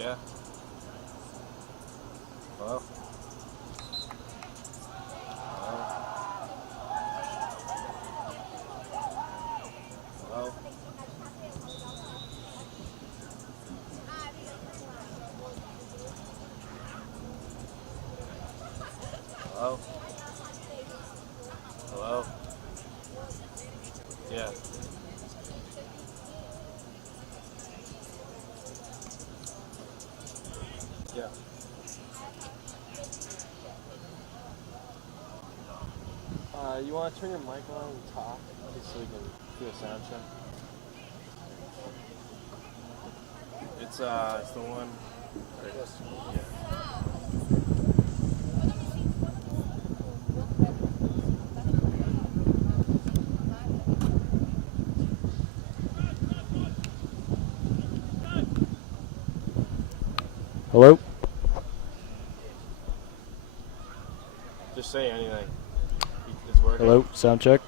Yeah. Hello? Hello? Hello? Hello? Yeah. Yeah. You want to turn your mic on and talk, just so we can do a sound check? It's the one. Yeah. Hello? Just say anything. It's working. Hello? Sound check?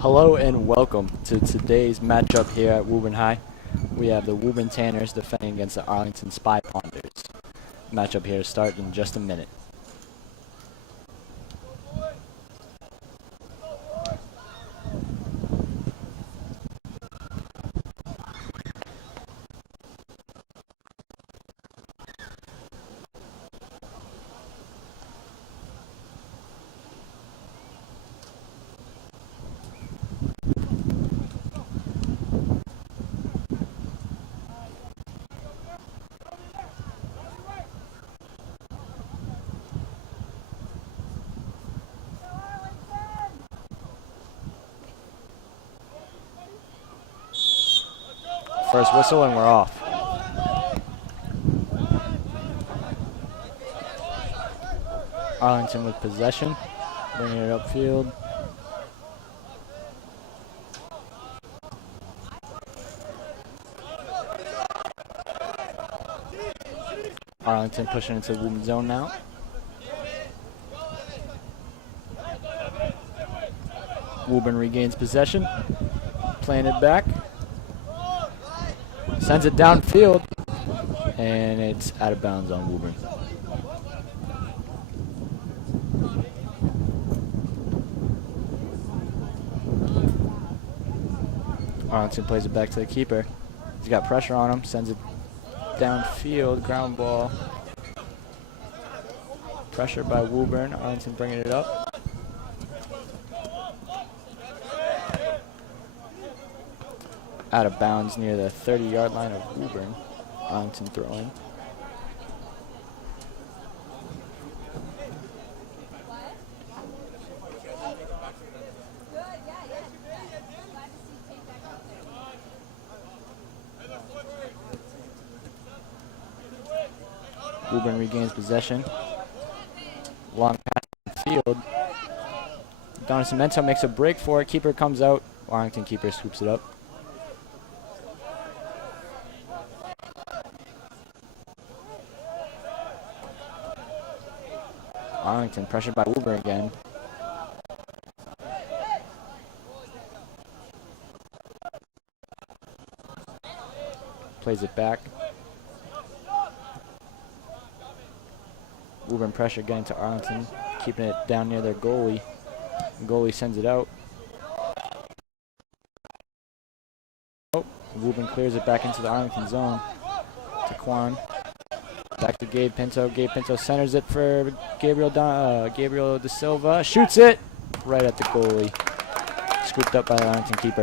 Hello and welcome to today's matchup here at Woburn High. We have the Woburn Tanners defending against the Arlington Spy Ponders. Matchup here to start in just a minute. First whistle and we're off. Arlington with possession, bringing it upfield. Arlington pushing into the Woburn zone now. Woburn regains possession, playing it back. Sends it downfield, and it's out of bounds on Woburn. Arlington plays it back to the keeper. He's got pressure on him, sends it downfield, ground ball. Pressure by Woburn, Arlington bringing it up. Out of bounds near the 30-yard line of Woburn. Arlington throwing. Woburn regains possession. Long pass field. Donacimento makes a break for it. Keeper comes out. Arlington keeper scoops it up. Arlington pressured by Woburn again. Plays it back. Woburn pressure getting to Arlington, keeping it down near their goalie. The goalie sends it out. Oh, Woburn clears it back into the Arlington zone. To Quan. Back to Gabe Pinto. Gabe Pinto centers it for Gabriel De Silva. Shoots it right at the goalie. Scooped up by the Arlington keeper.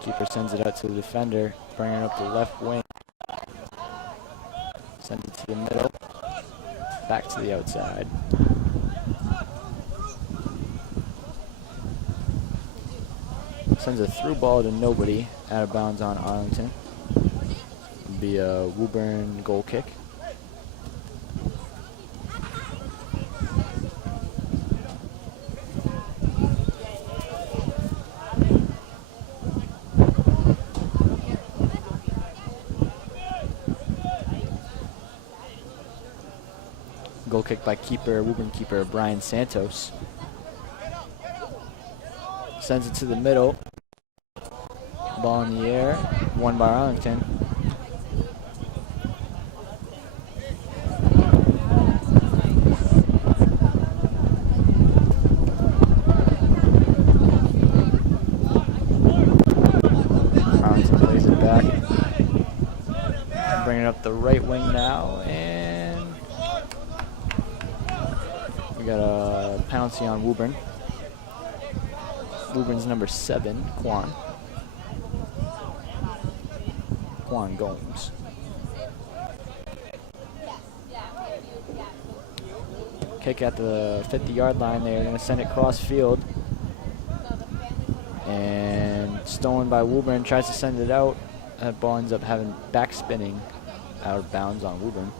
Keeper sends it out to the defender, bringing it up the left wing. Sends it to the middle. Back to the outside. Sends a through ball to nobody, out of bounds on Arlington. It'll be a Woburn goal kick. Goal kick by Woburn keeper Brian Santos. Sends it to the middle. Ball in the air, won by Arlington. Arlington plays it back. Bringing it up the right wing now, and we got a penalty on Woburn. Woburn's number 7, Quan Gomes. Kick at the 50-yard line. They're going to send it cross field. And stolen by Woburn. Tries to send it out. That ball ends up having back spinning out of bounds on Woburn.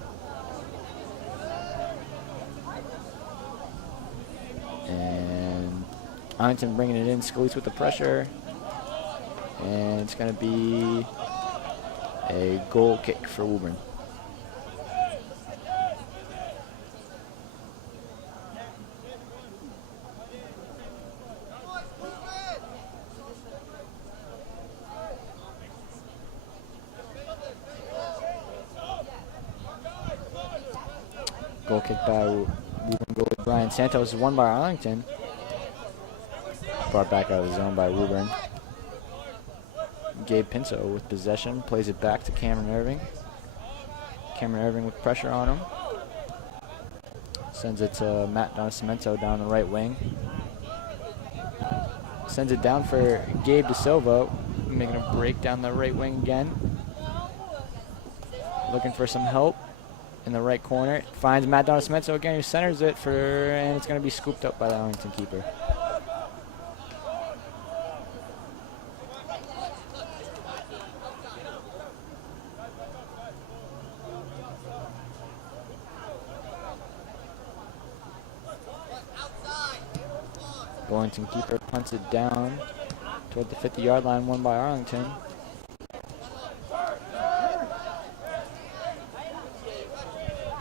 And Arlington bringing it in. Scalise with the pressure. And it's going to be a goal kick for Woburn. Goal kick by Woburn. Goal with Brian Santos is won by Arlington. Brought back out of the zone by Woburn. Gabe Pinto with possession. Plays it back to Cameron Irving. Cameron Irving with pressure on him. Sends it to Matt Donacimento down the right wing. Sends it down for Gabe De Silva, making a break down the right wing again. Looking for some help in the right corner. Finds Matt Donacimento again, who centers it and it's going to be scooped up by the Arlington keeper. Arlington keeper punts it down toward the 50-yard line, won by Arlington.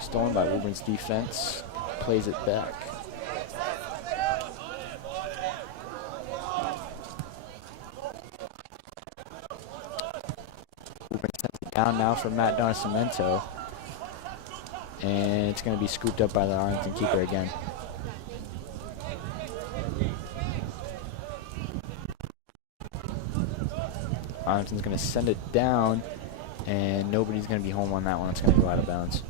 Stolen by Woburn's defense. Plays it back. Woburn sends it down now for Matt Donacimento. And it's going to be scooped up by the Arlington keeper again. Arlington's going to send it down, and nobody's going to be home on that one. It's going to go out of bounds.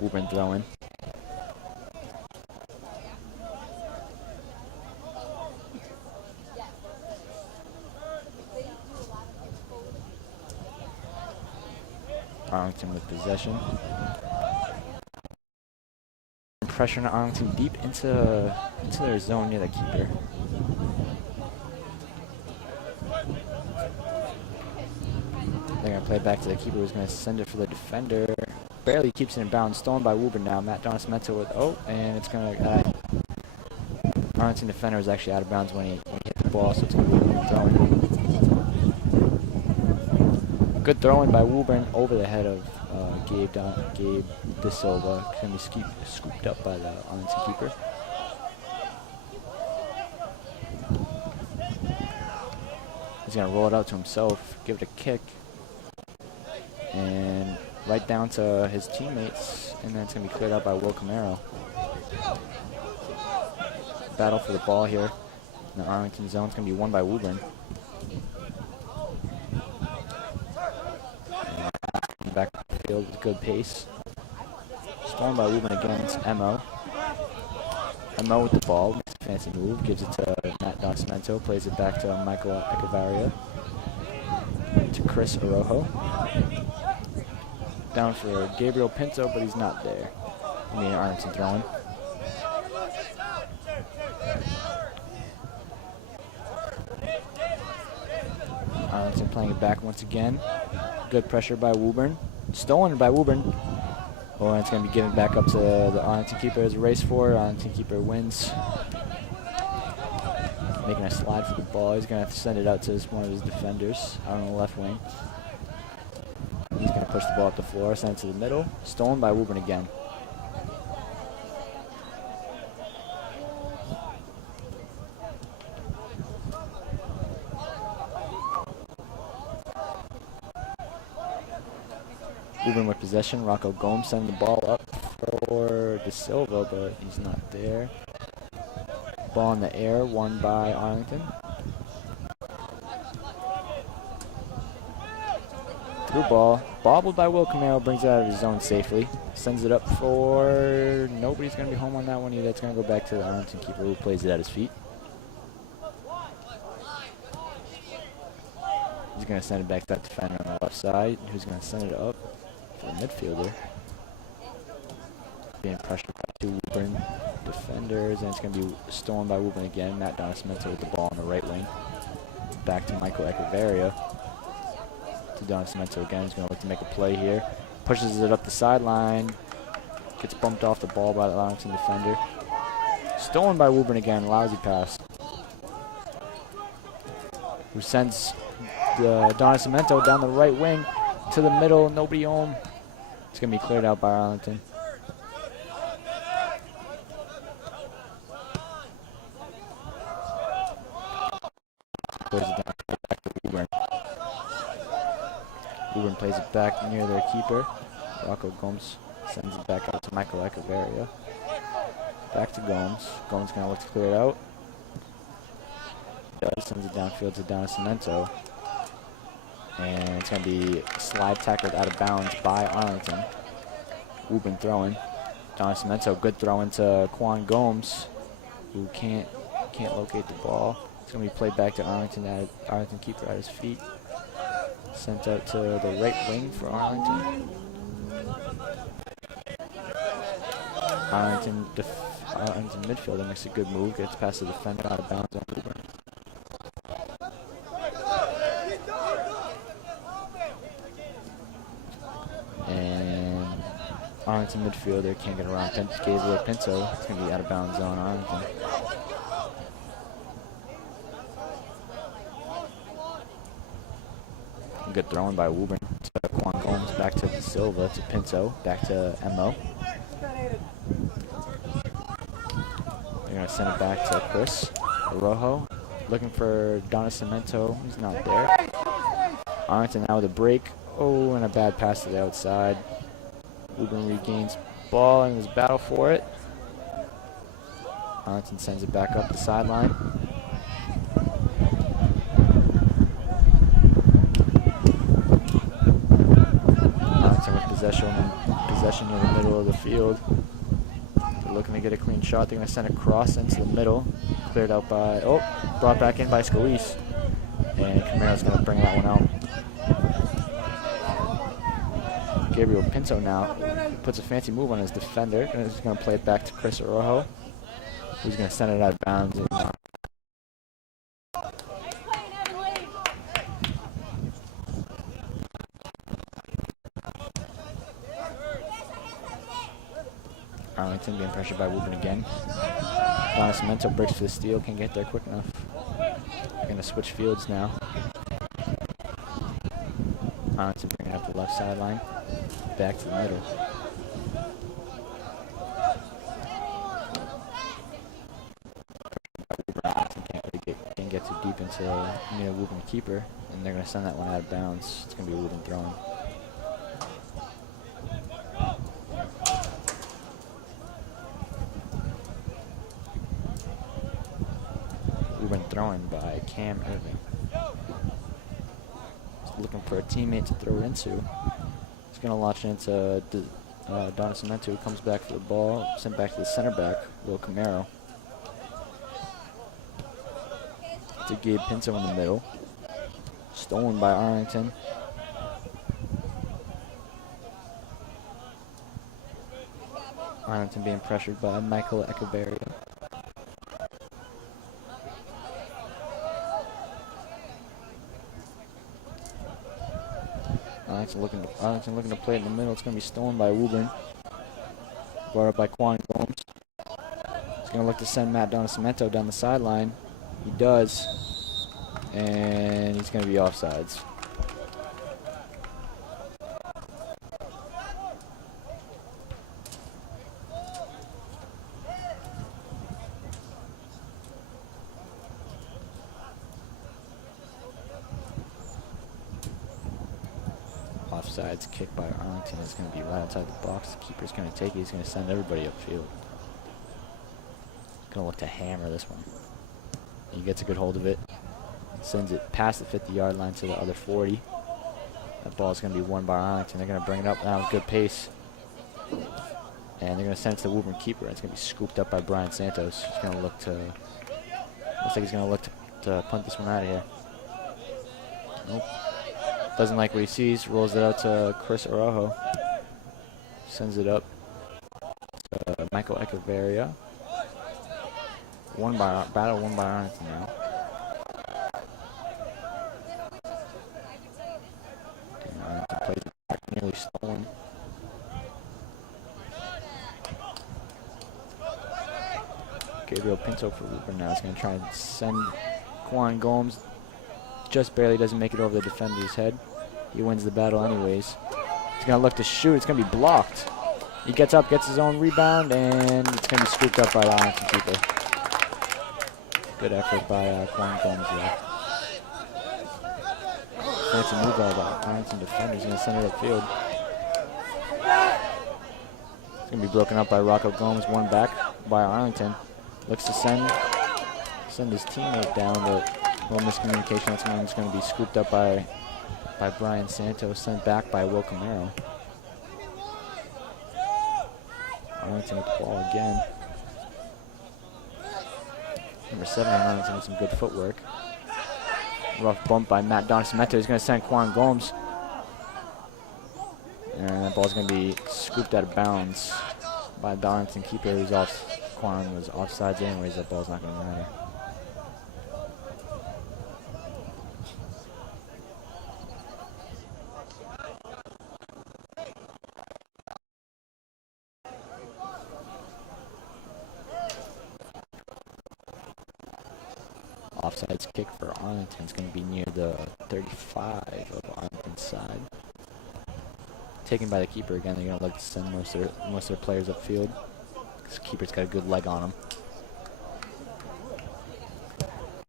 Woburn throwing. Arlington with possession. Pressure on Arlington deep into their zone near the keeper. They're going to play it back to the keeper, who's going to send it for the defender. Barely keeps it in bounds. Stolen by Woburn now. Matt Donacimento with, and it's going to, Arlington defender was actually out of bounds when he hit the ball, so it's going to be Woburn throwing. Good throwing by Woburn over the head of Gabe De Silva. It's going to be scooped up by the Arlington keeper. He's going to roll it out to himself, give it a kick, and right down to his teammates, and then it's going to be cleared out by Will Camaro. Battle for the ball here in the Arlington zone. It's going to be won by Woburn. And back to the field with good pace. Stolen by Woburn again. It's Emo. Emo with the ball. Makes a fancy move. Gives it to Matt Donacimento. Plays it back to Michael Echevarria. To Chris Orojo. Down for Gabriel Pinto, but he's not there. I mean, Arlington throwing. Arlington playing it back once again. Good pressure by Woburn. Stolen by Woburn. Oh, and it's going to be given back up to the Arlington keeper as a race for. Arlington keeper wins. Making a slide for the ball. He's going to have to send it out to one of his defenders out on the left wing. He's going to push the ball up the floor, send it to the middle. Stolen by Woburn again. Woburn with possession. Rocco Gomes sending the ball up for De Silva, but he's not there. Ball in the air, won by Arlington. Through ball, bobbled by Will Camaro, brings it out of his zone safely. Sends it up for, nobody's going to be home on that one either. It's going to go back to the Arlington keeper, who plays it at his feet. He's going to send it back to that defender on the left side, who's going to send it up for the midfielder. Being pressured by two Woburn defenders, and it's going to be stolen by Woburn again. Matt Donacimento with the ball on the right wing. Back to Michael Echevarria. To Donacimento again. He's going to look to make a play here. Pushes it up the sideline. Gets bumped off the ball by the Arlington defender. Stolen by Woburn again. Lousy pass. Who sends the Donacimento down the right wing to the middle. Nobody home. It's going to be cleared out by Arlington. Clears it down back to Woburn. Woburn plays it back near their keeper. Rocco Gomes Sends it back out to Michael Echeverria. Back to Gomes. Gomes going to look to clear it out. Does. Sends it downfield to Donacimento. And it's going to be slide tackled out of bounds by Arlington. Ubin throwing. Donacimento, good throw into Quan Gomes, who can't locate the ball. It's going to be played back to Arlington. Arlington keeper at his feet. Sent out to the right wing for Arlington. Arlington midfielder makes a good move. Gets past the defender out of bounds on Uber. And Arlington midfielder can't get around Gabriel Pinto. It's going to be out of bounds on Arlington. Good throwing by Woburn to Quan Gomes, back to Silva, to Pinto, back to Mo. They're going to send it back to Chris Rojo, looking for Donacimento. He's not there. Arlington now with a break. Oh, and a bad pass to the outside. Woburn regains ball and his battle for it. Arlington sends it back up the sideline. Possession in the middle of the field. They're looking to get a clean shot. They're going to send a cross into the middle. Cleared out by, brought back in by Scalise. And Camaro's going to bring that one out. Gabriel Pinto now puts a fancy move on his defender. And he's going to play it back to Chris Orojo, who's going to send it out of bounds. Arlington being pressured by Woburn again. Donacimento breaks for the steal, can't get there quick enough. They're going to switch fields now. Arlington bringing up the left sideline, back to the middle. Arlington can't get too deep into the Woburn keeper, and they're going to send that one out of bounds. It's going to be Woburn throwing. Thrown by Cam Irving. Just looking for a teammate to throw it into. He's going to launch it into Donacimento, who comes back for the ball, sent back to the center back, Will Camaro. To Gabe Pinto in the middle. Stolen by Arlington. Arlington being pressured by Michael Echeverria. Arlington looking to play it in the middle. It's going to be stolen by Woburn. Brought up by Quan Gomes. He's going to look to send Matt Donacimento down the sideline. He does. And he's going to be offsides. Offsides kick by Arlington is going to be right outside the box. The keeper's going to take it. He's going to send everybody upfield. Going to look to hammer this one. He gets a good hold of it. Sends it past the 50-yard line to the other 40. That ball is going to be won by Arlington. They're going to bring it up now with good pace. And they're going to send it to the Woburn keeper. It's going to be scooped up by Brian Santos. He's going to look to... Looks like he's going to look to punt this one out of here. Nope. Doesn't like what he sees, rolls it out to Chris Araujo. Sends it up to Michael Echeverria. Battle won by Arlington now. And Arlington plays it back, nearly stolen. Gabriel Pinto for Woburn now is going to try and send Quan Gomes. Just barely doesn't make it over the defender's head. He wins the battle anyways. He's going to look to shoot. It's going to be blocked. He gets up, gets his own rebound, and it's going to be scooped up by the Arlington keeper. Good effort by Quan Gomes there. Fancy move by the Arlington defender. He's going to send it upfield. It's going to be broken up by Rocco Gomes. One back by Arlington. Looks to send his teammate down, but a little miscommunication. That's going to be scooped up by Brian Santos, sent back by Will Camaro. Arlington with the ball again. Number 7 on Arlington with some good footwork. Rough bump by Matt Donacimento. He's going to send Quan Gomes. And that ball's going to be scooped out of bounds by the Arlington keeper, who's off. Quan was offsides anyways. That ball's not going to matter. Offsides kick for Arlington is going to be near the 35 of Arlington's side. Taken by the keeper again. They're going to look to send most of their players upfield. This keeper's got a good leg on him.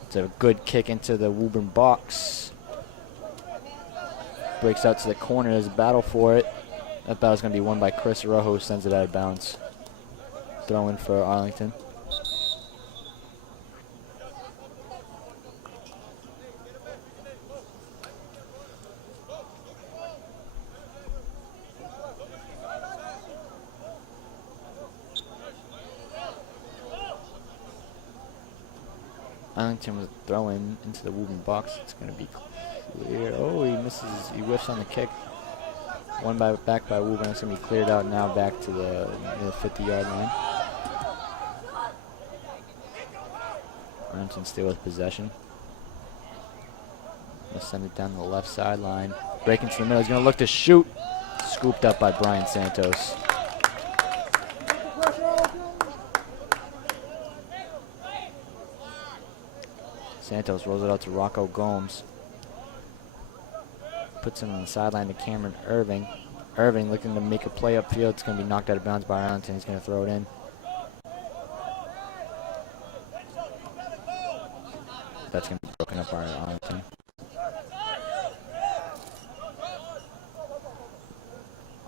It's a good kick into the Woburn box. Breaks out to the corner. There's a battle for it. That battle's going to be won by Chris Rojo, who sends it out of bounds. Throw in for Arlington. Arlington was throwing into the Woburn box. It's going to be clear. Oh, he misses. He whiffs on the kick. One back by Woburn. It's going to be cleared out now back to the 50-yard line. Arlington still with possession. He'll send it down the left sideline. Break into the middle. He's going to look to shoot. Scooped up by Brian Santos. Santos rolls it out to Rocco Gomes. Puts him on the sideline to Cameron Irving. Irving looking to make a play upfield. It's going to be knocked out of bounds by Arlington. He's going to throw it in. That's going to be broken up by Arlington.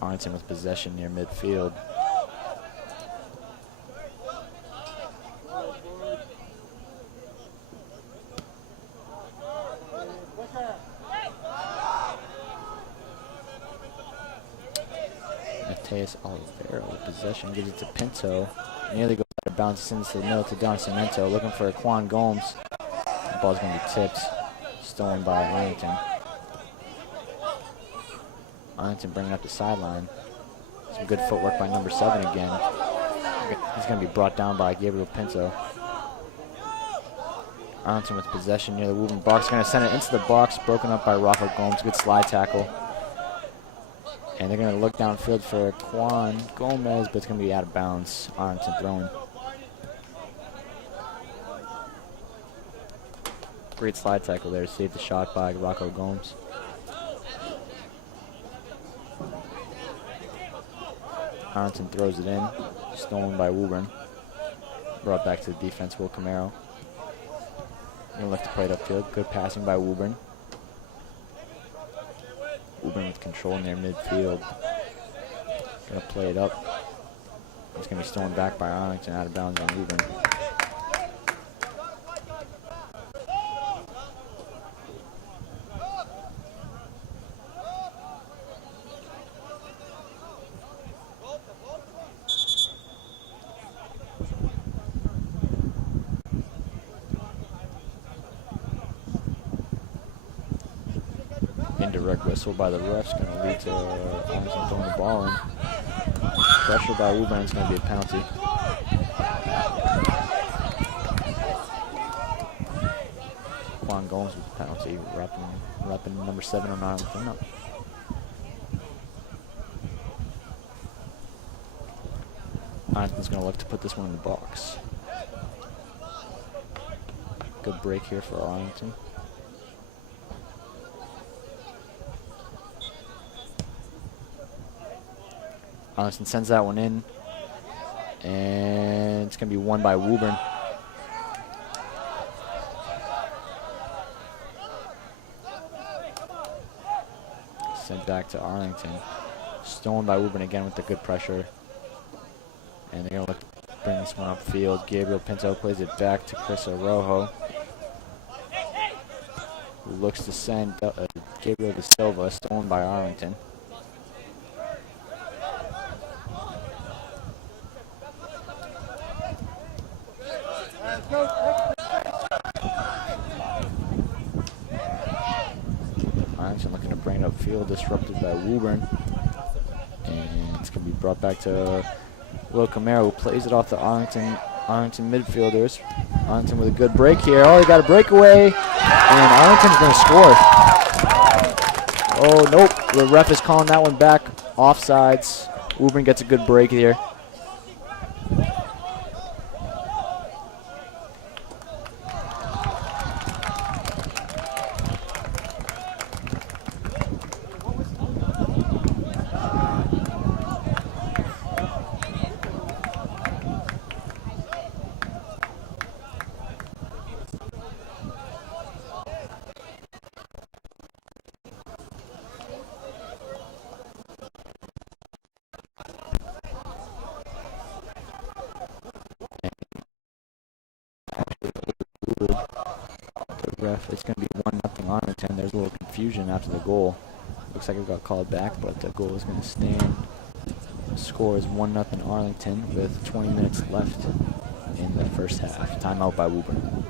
Arlington with possession near midfield. Mateus Oliveira with possession, gives it to Pinto. Nearly goes out of bounds, sends to the middle to Don Cemento, looking for Quan Gomes. The ball's going to be tipped, stolen by Arlington. Arlington bringing up the sideline. Some good footwork by number 7 again. He's going to be brought down by Gabriel Pinto. Arlington with possession near the Woburn box. Going to send it into the box, broken up by Rafa Gomes. Good slide tackle. And they're going to look downfield for Quan Gomez, but it's going to be out of bounds. Arlington throwing. Great slide tackle there to save the shot by Rocco Gomes. Arlington throws it in. Stolen by Woburn. Brought back to the defense, Will Camaro. Going to look to play it upfield. Good passing by Woburn. Woburn with control near midfield. Going to play it up. It's going to be stolen back by Arlington, out of bounds on Woburn. Indirect whistle by the refs, going to lead to Arlington throwing the ball in. Pressure by Woburn is going to be a penalty. Quan Gomes with the penalty, wrapping number 7 on Arlington up. Arlington's going to look to put this one in the box. Good break here for Arlington. Arlington sends that one in, and it's going to be won by Woburn. Sent back to Arlington. Stolen by Woburn again with the good pressure. And they're going to bring this one upfield. Gabriel Pinto plays it back to Chris Arrojo, who looks to send Gabriel De Silva, stolen by Arlington. Arlington looking to bring it upfield, disrupted by Woburn. And it's going to be brought back to Will Camaro, who plays it off the Arlington midfielders. Arlington with a good break here. Oh, he got a breakaway, and Arlington's going to score. Oh, nope. The ref is calling that one back. Offsides. Woburn gets a good break here. It's going to be 1-0 Arlington. There's a little confusion after the goal. Looks like it got called back, but the goal is going to stand. The score is 1-0 Arlington with 20 minutes left in the first half. Timeout by Woburn.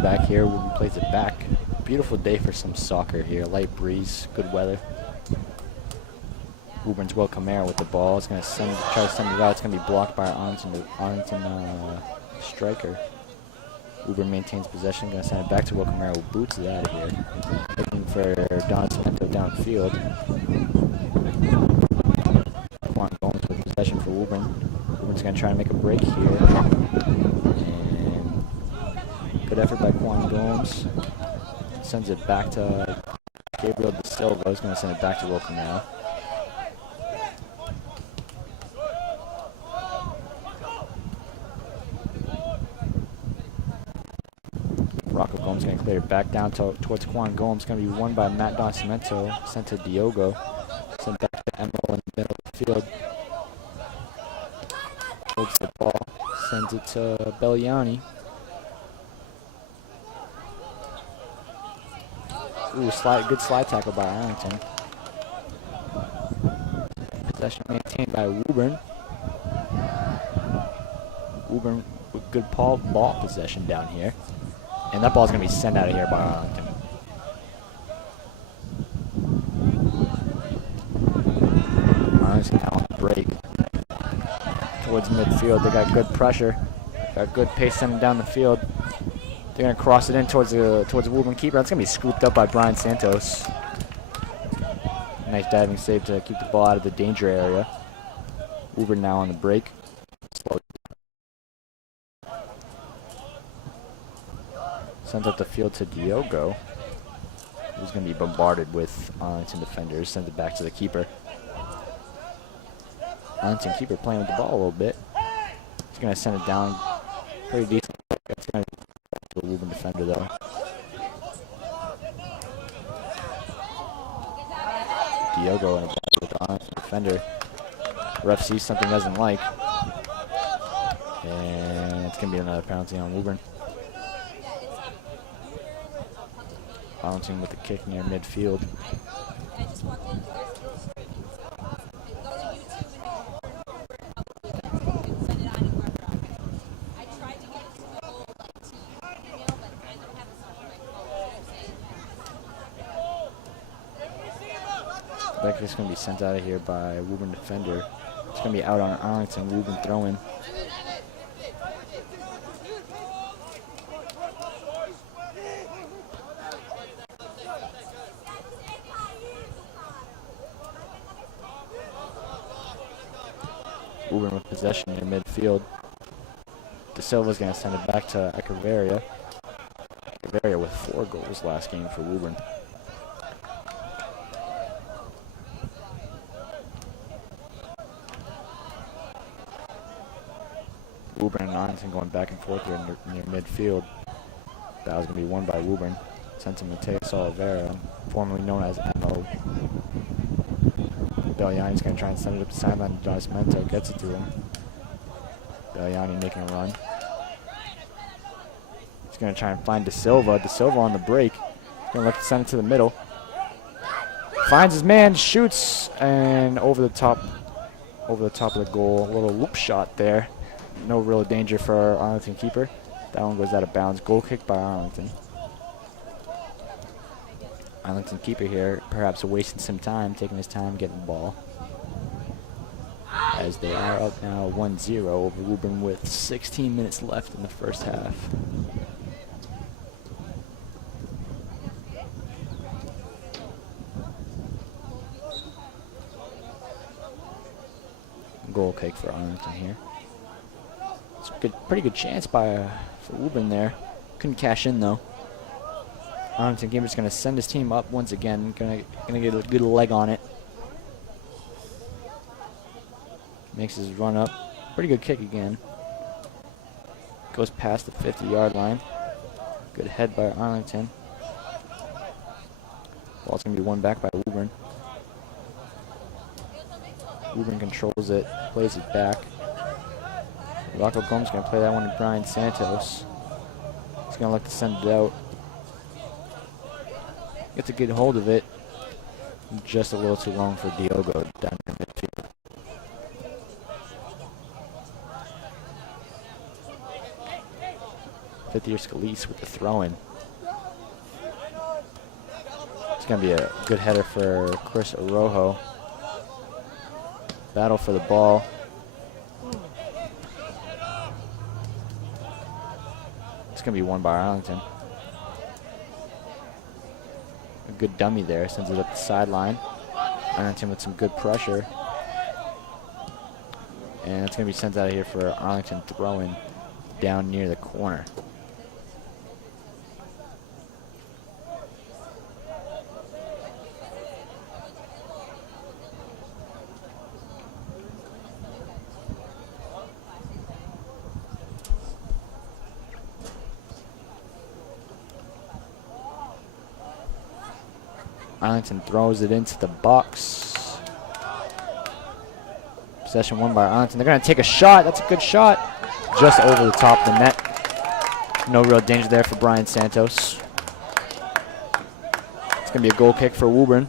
Back here, Woburn plays it back. Beautiful day for some soccer here. Light breeze, good weather. Woburn's Will Camaro with the ball. It's going to try to send it out. It's going to be blocked by Arlington striker. Woburn maintains possession. Going to send it back to Will Camaro, who boots it out of here. Looking for Don Cemento downfield. Juan Gomes with possession for Woburn. Woburn's going to try to make a break here. Good effort by Juan Gomes. Sends it back to Gabriel De Silva. He's going to send it back to Wilson now. Rocco Gomes going to clear it back down towards Juan Gomes. Going to be won by Matt Don Cemento. Sent to Diogo. Sent back to Emil in the middle of the field. Holds the ball. Sends it to Belliani. Ooh, good slide tackle by Arlington. Possession maintained by Woburn. Woburn with good ball possession down here. And that ball's going to be sent out of here by Arlington. Arlington now on the break. Towards midfield, they got good pressure. Got good pace sending down the field. They're going to cross it in towards the Woburn keeper. That's going to be scooped up by Brian Santos. Nice diving save to keep the ball out of the danger area. Woburn now on the break. Slow. Sends up the field to Diogo, who's going to be bombarded with Arlington defenders. Sends it back to the keeper. Arlington keeper playing with the ball a little bit. He's going to send it down pretty decent. It's going to be a Woburn defender though. Diogo in a ball with the Arlington defender. Ref sees something he doesn't like. And it's going to be another penalty on Woburn. Arlington with the kick near midfield. Becker's going to be sent out of here by a Woburn defender. It's going to be out on Arlington. Woburn throwing. Woburn with possession near midfield. De Silva's going to send it back to Echeverria. Echeverria with 4 goals last game for Woburn. Woburn and Arlington going back and forth here near midfield. That was going to be won by Woburn. Sent to Mateus Oliveira, formerly known as M.O. Belliani's going to try and send it up the sideline. Nascimento gets it to him. Belliani making a run. He's going to try and find De Silva. De Silva on the break. Going to look to send it to the middle. Finds his man, shoots, and over the top of the goal. A little loop shot there. No real danger for our Arlington keeper. That one goes out of bounds. Goal kick by Arlington. Arlington keeper here, perhaps wasting some time, taking his time getting the ball. As they are up now 1-0 over Woburn with 16 minutes left in the first half. Goal kick for Arlington here. It's a pretty good chance for Woburn there. Couldn't cash in though. Arlington keeper's going to send his team up once again. Gonna get a good leg on it. Makes his run up. Pretty good kick again. Goes past the 50-yard line. Good head by Arlington. Ball's going to be won back by Woburn. Woburn controls it, plays it back. Rocco Gomes going to play that one to Brian Santos. He's going to look to send it out. Gets a good hold of it. Just a little too long for Diogo down in midfield. Fifth-year Scalise with the throw-in. It's going to be a good header for Chris Orojo. Battle for the ball. It's going to be won by Arlington. A good dummy there, sends it up the sideline. Arlington with some good pressure. And it's going to be sent out of here for Arlington throwing down near the corner. Arlington throws it into the box. Possession won by Arlington. They're going to take a shot. That's a good shot. Just over the top of the net. No real danger there for Brian Santos. It's going to be a goal kick for Woburn.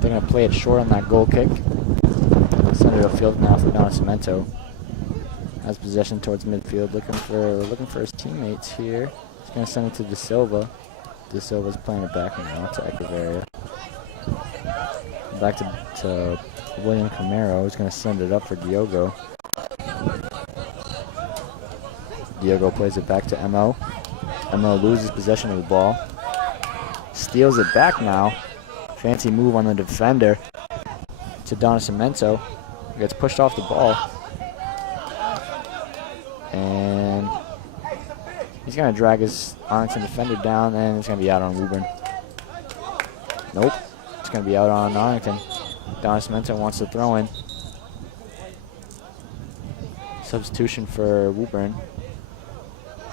They're going to play it short on that goal kick. Send it upfield now for Donacimento. Has possession towards midfield, looking for his teammates here. He's going to send it to De Silva. De Silva's playing it back now to Echeverria. Back to William Camaro. He's going to send it up for Diogo. Diogo plays it back to Mo. Mo loses possession of the ball. Steals it back now. Fancy move on the defender to Donacimento. Gets pushed off the ball. And he's going to drag his Arlington defender down, and it's going to be out on Woburn. Nope. It's going to be out on Arlington. Donacimento wants to throw in. Substitution for Woburn.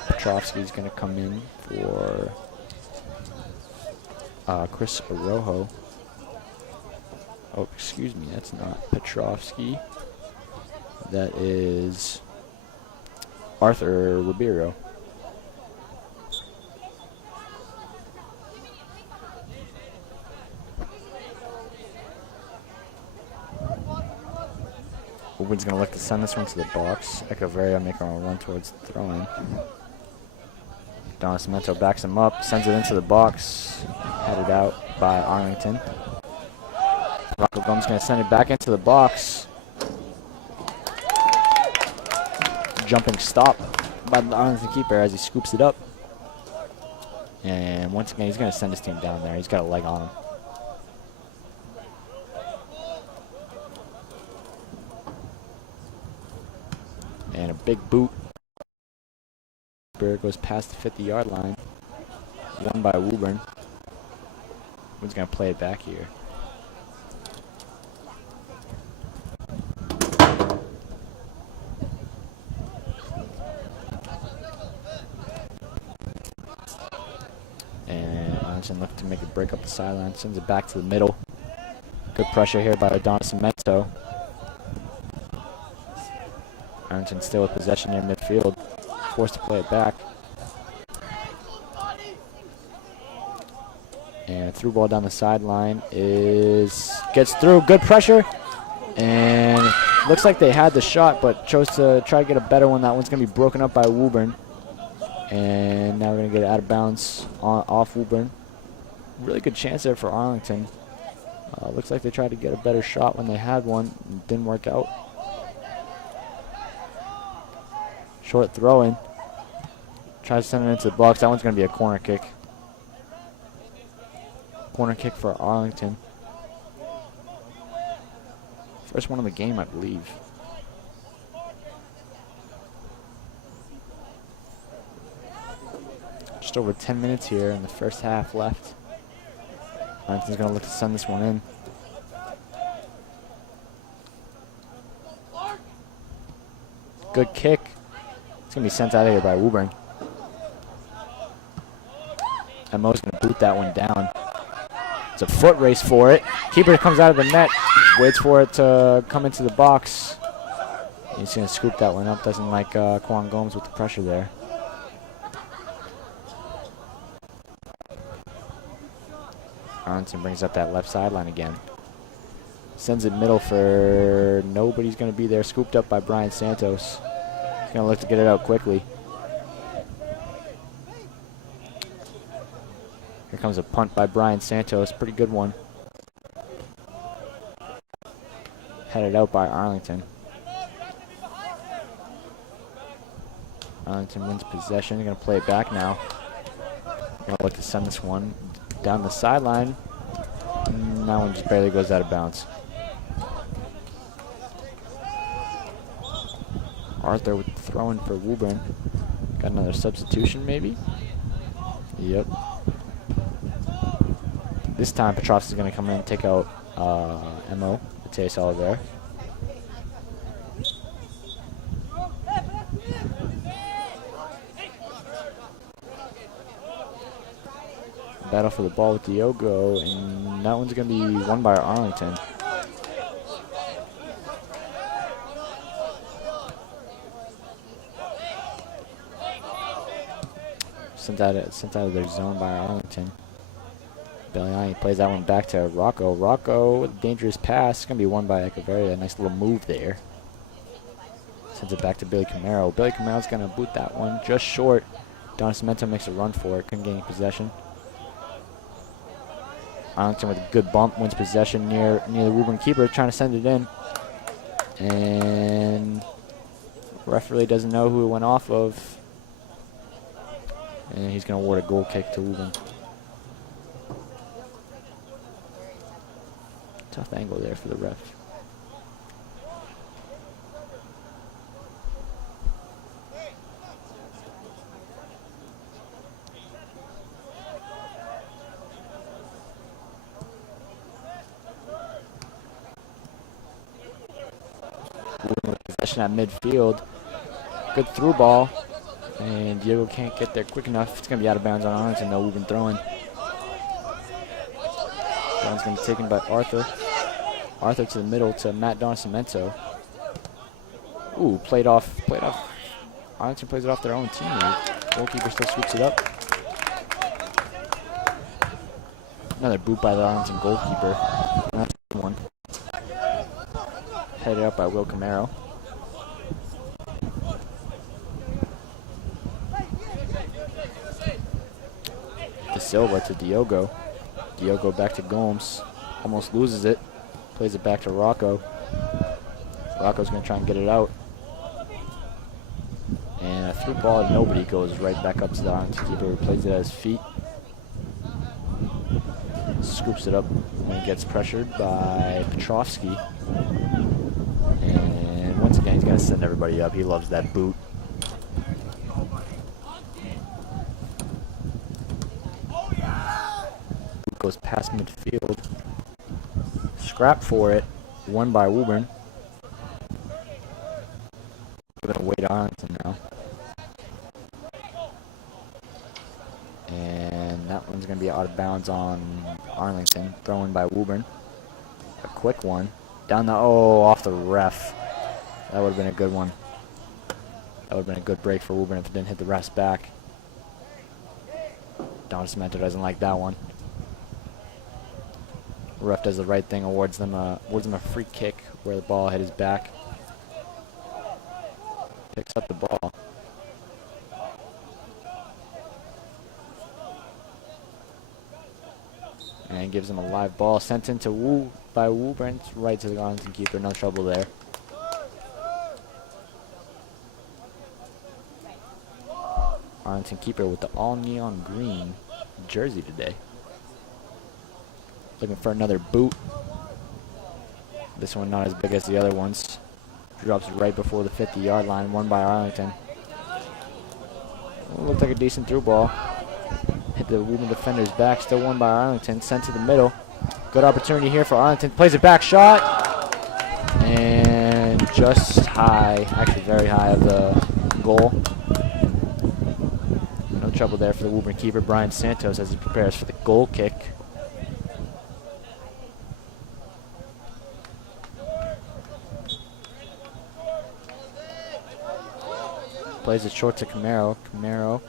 Petrovsky's going to come in for Chris Arojo. Oh, excuse me, that's not Petrovsky. That is Arthur Ribeiro. Woburn's going to look to send this one to the box. Echeverria making a run towards throwing. Donacimento backs him up, sends it into the box, headed out by Arlington. Rocco Gomes going to send it back into the box. Jumping stop by the Arlington keeper as he scoops it up. And once again, he's going to send his team down there. He's got a leg on him. And a big boot. Goes past the 50-yard line. Won by Woburn. Who's going to play it back here? And Arlington looking to make a break up the sideline. Sends it back to the middle. Good pressure here by Donacimento. Arlington still with possession near midfield. Forced to play it back. And through ball down the sideline gets through. Good pressure. And looks like they had the shot, but chose to try to get a better one. That one's going to be broken up by Woburn. And now we're going to get it out of bounds off Woburn. Really good chance there for Arlington. Looks like they tried to get a better shot when they had one. It didn't work out. Short throw in. Tries to send it into the box. That one's going to be a corner kick. Corner kick for Arlington. First one of the game, I believe. Just over 10 minutes here in the first half left. Arlington's going to look to send this one in. Good kick. It's going to be sent out of here by Woburn. And Mo's going to boot that one down. It's a foot race for it. Keeper comes out of the net, waits for it to come into the box. He's going to scoop that one up. Doesn't like Quan Gomes with the pressure there. Arlington brings up that left sideline again. Sends it middle for nobody's going to be there. Scooped up by Brian Santos. He's going to look to get it out quickly. Here comes a punt by Brian Santos. Pretty good one. Headed out by Arlington. Arlington wins possession. They're going to play it back now. Going to look to send this one down the sideline. And that one just barely goes out of bounds. Arthur with throwing for Woburn. Got another substitution maybe? Yep. This time Petrovsky is going to come in and take out Mo, Mateus Oliveira. Battle for the ball with Diogo, and that one's going to be won by Arlington. Sent out of their zone by Arlington. Belliani plays that one back to Rocco. Rocco with a dangerous pass. It's going to be won by Echeverria. A nice little move there. Sends it back to Billy Camaro. Billy Camaro's going to boot that one just short. Don Cemento makes a run for it. Couldn't gain possession. Arlington with a good bump wins possession near the Ruben keeper, trying to send it in. And referee doesn't know who it went off of. And he's going to award a goal kick to Ruben. Tough angle there for the ref. Possession at midfield. Good through ball. And Diego can't get there quick enough. It's going to be out of bounds on Arlington, though. We've been throwing. That going to be taken by Arthur. Arthur to the middle to Matt Don Cemento. Ooh, played off. Arlington plays it off their own teammate. Goalkeeper still sweeps it up. Another boot by the Arlington goalkeeper. That's a good one. Headed up by Will Camaro. De Silva to Diogo. Diogo back to Gomes. Almost loses it. Plays it back to Rocco. Rocco's going to try and get it out. And a through ball to nobody goes right back up to the Arlington keeper who plays it at his feet. Scoops it up and gets pressured by Petrovsky. And once again, he's going to send everybody up. He loves that boot. Boot goes past midfield. Scrap for it. Won by Woburn. Giving away to Arlington now. And that one's going to be out of bounds on Arlington. Thrown by Woburn. A quick one. Down the, off the ref. That would have been a good one. That would have been a good break for Woburn if it didn't hit the ref's back. Don Cemento doesn't like that one. The ref does the right thing, awards them a free kick where the ball hit his back. Picks up the ball. And gives him a live ball. Sent into by Woburn. Right to the Arlington keeper. No trouble there. Arlington keeper with the all neon green jersey today. Looking for another boot. This one not as big as the other ones. Drops right before the 50-yard line. Won by Arlington. Looked like a decent through ball. Hit the Woburn defender's back. Still won by Arlington. Sent to the middle. Good opportunity here for Arlington. Plays it back. Shot. And just high. Actually very high of the goal. No trouble there for the Woburn keeper, Brian Santos, as he prepares for the goal kick. Plays it short to Camaro. Camaro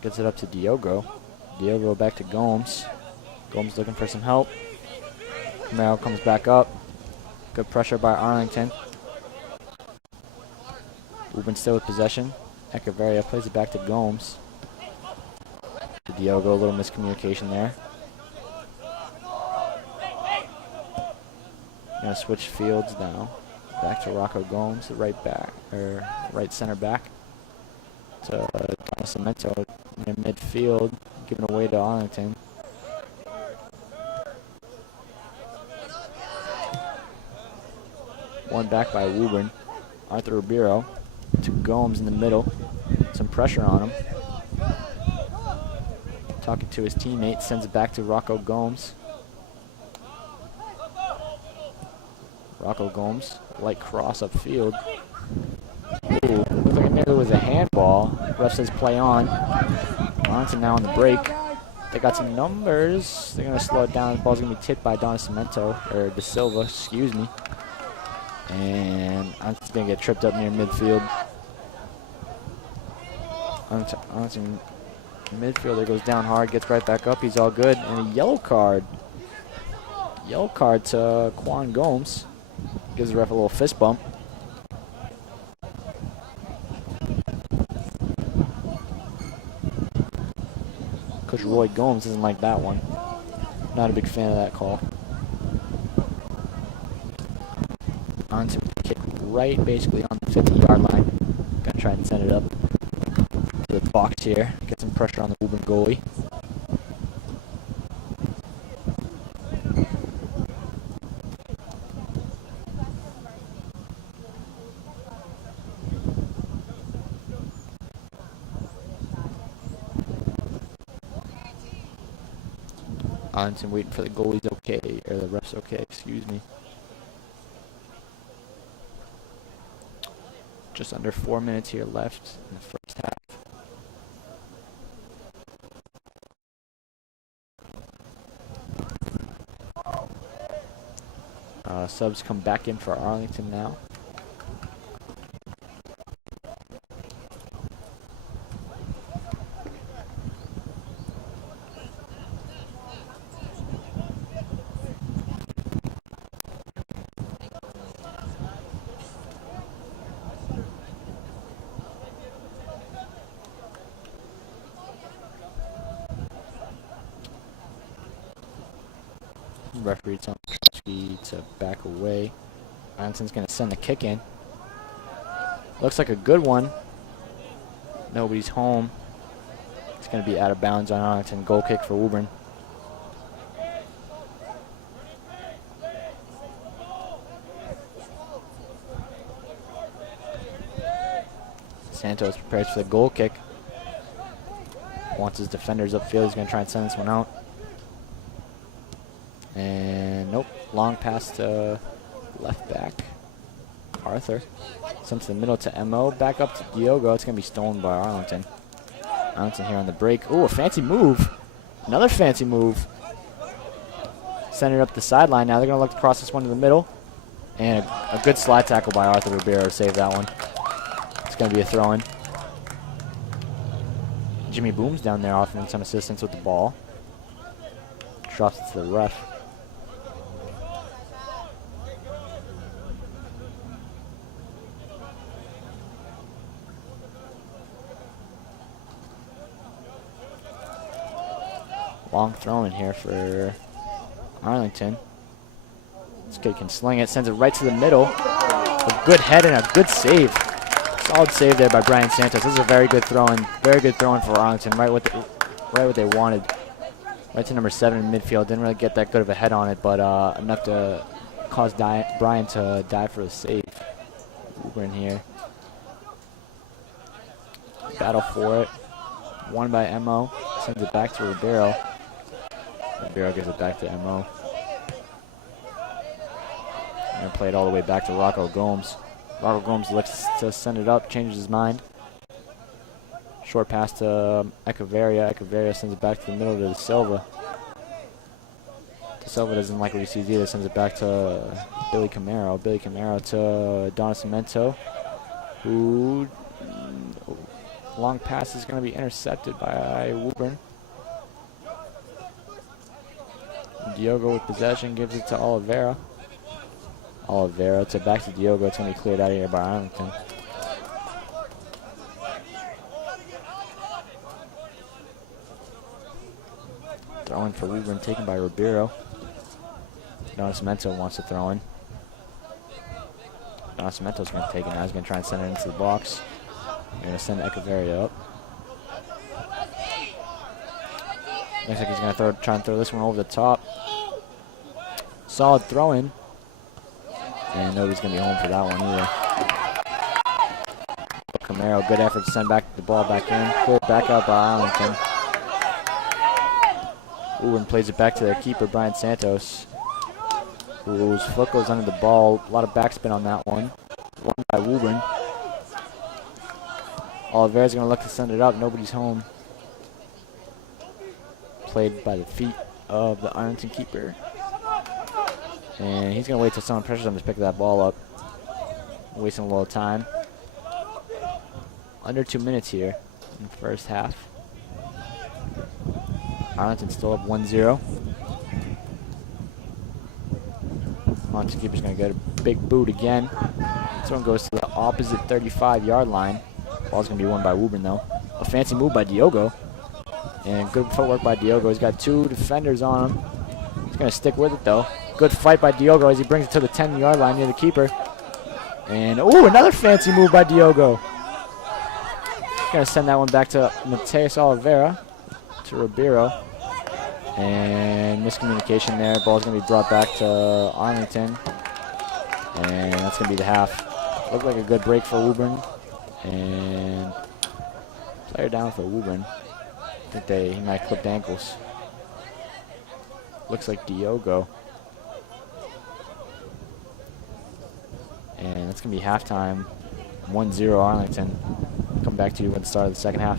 gets it up to Diogo. Diogo back to Gomes. Gomes looking for some help. Camaro comes back up. Good pressure by Arlington. Woburn still with possession. Echeverria plays it back to Gomes. To Diogo, a little miscommunication there. Gonna switch fields now. Back to Rocco Gomes, the right center back. To Don Cemento in midfield, giving away to Arlington. One back by Woburn. Arthur Ribeiro to Gomes in the middle. Some pressure on him. Talking to his teammate, sends it back to Rocco Gomes. Rocco Gomes, light cross upfield. Ooh, looked like it was a handball. Ref says play on. Arlington now on the break. They got some numbers. They're going to slow it down. The ball's going to be tipped by De Silva, excuse me. And I'm just going to get tripped up near midfield. Arlington midfielder goes down hard, gets right back up. He's all good. And a yellow card. Yellow card to Quan Gomes. Gives the ref a little fist bump. Coach Roy Gomes doesn't like that one. Not a big fan of that call. On to kick right basically on the 50-yard line. Gonna try and send it up to the box here. Get some pressure on the Woburn goalie. Arlington waiting for the goalie's okay, or the ref's okay, excuse me. Just under 4 minutes here left in the first half. Subs come back in for Arlington now. Referee telling Trotsky to back away. Arlington's going to send the kick in. Looks like a good one. Nobody's home. It's going to be out of bounds on Arlington. Goal kick for Woburn. Santos prepares for the goal kick. Wants his defenders upfield. He's going to try and send this one out. And nope, long pass to left back. Arthur. Sent to the middle to Mo. Back up to Diogo. It's going to be stolen by Arlington. Arlington here on the break. Ooh, a fancy move. Another fancy move. Send it up the sideline. Now they're going to look to cross this one to the middle. And a good slide tackle by Arthur Ribeiro to save that one. It's going to be a throw-in. Jimmy Booms down there offering some assistance with the ball. Drops it to the ref. Long throw in here for Arlington. This kid can sling it, sends it right to the middle. A good head and a good save. Solid save there by Brian Santos. This is a very good throw-in. Very good throw-in for Arlington. Right what they wanted. Right to number 7 in midfield. Didn't really get that good of a head on it, but enough to cause Brian to dive for the save. We're in here. Battle for it. Won by Mo. Sends it back to Ribeiro. Ribeiro gives it back to Mo. And play it all the way back to Rocco Gomes. Rocco Gomes looks to send it up, changes his mind. Short pass to Echeverria. Echeverria sends it back to the middle to De Silva. De Silva doesn't like what he sees either. Sends it back to Billy Camaro. Billy Camaro to Don Cemento, who long pass is going to be intercepted by Woburn. Diogo with possession gives it to Oliveira. Oliveira to back to Diogo. It's going to be cleared out of here by Arlington. Throw in for Woburn, taken by Ribeiro. Don Cemento wants to throw in. Don Cemento's going to take it now. He's going to try and send it into the box. They're going to send Echeverria up. Looks like he's going to try and throw this one over the top. Solid throw in. And nobody's going to be home for that one either. Camaro, good effort to send back the ball back in. Cleared back out by Arlington. Woburn plays it back to their keeper, Brian Santos, whose foot goes under the ball. A lot of backspin on that one. Won by Woburn. Oliveira's going to look to send it up. Nobody's home. played by the feet of the Arlington keeper. And he's going to wait till someone pressures him to pick that ball up. Wasting a little time. Under 2 minutes here in the first half. Arlington still up 1-0. Arlington keeper's going to get a big boot again. This one goes to the opposite 35-yard line. Ball's going to be won by Woburn, though. A fancy move by Diogo. And good footwork by Diogo. He's got 2 defenders on him. He's going to stick with it, though. Good fight by Diogo as he brings it to the 10-yard line near the keeper. And, ooh, another fancy move by Diogo. Going to send that one back to Mateus Oliveira, to Ribeiro. And miscommunication there. Ball's going to be brought back to Arlington. And that's going to be the half. Looked like a good break for Woburn. And player down for Woburn. I think he might have clipped ankles. Looks like Diogo. And that's going to be halftime. 1-0 Arlington. Come back to you at the start of the second half.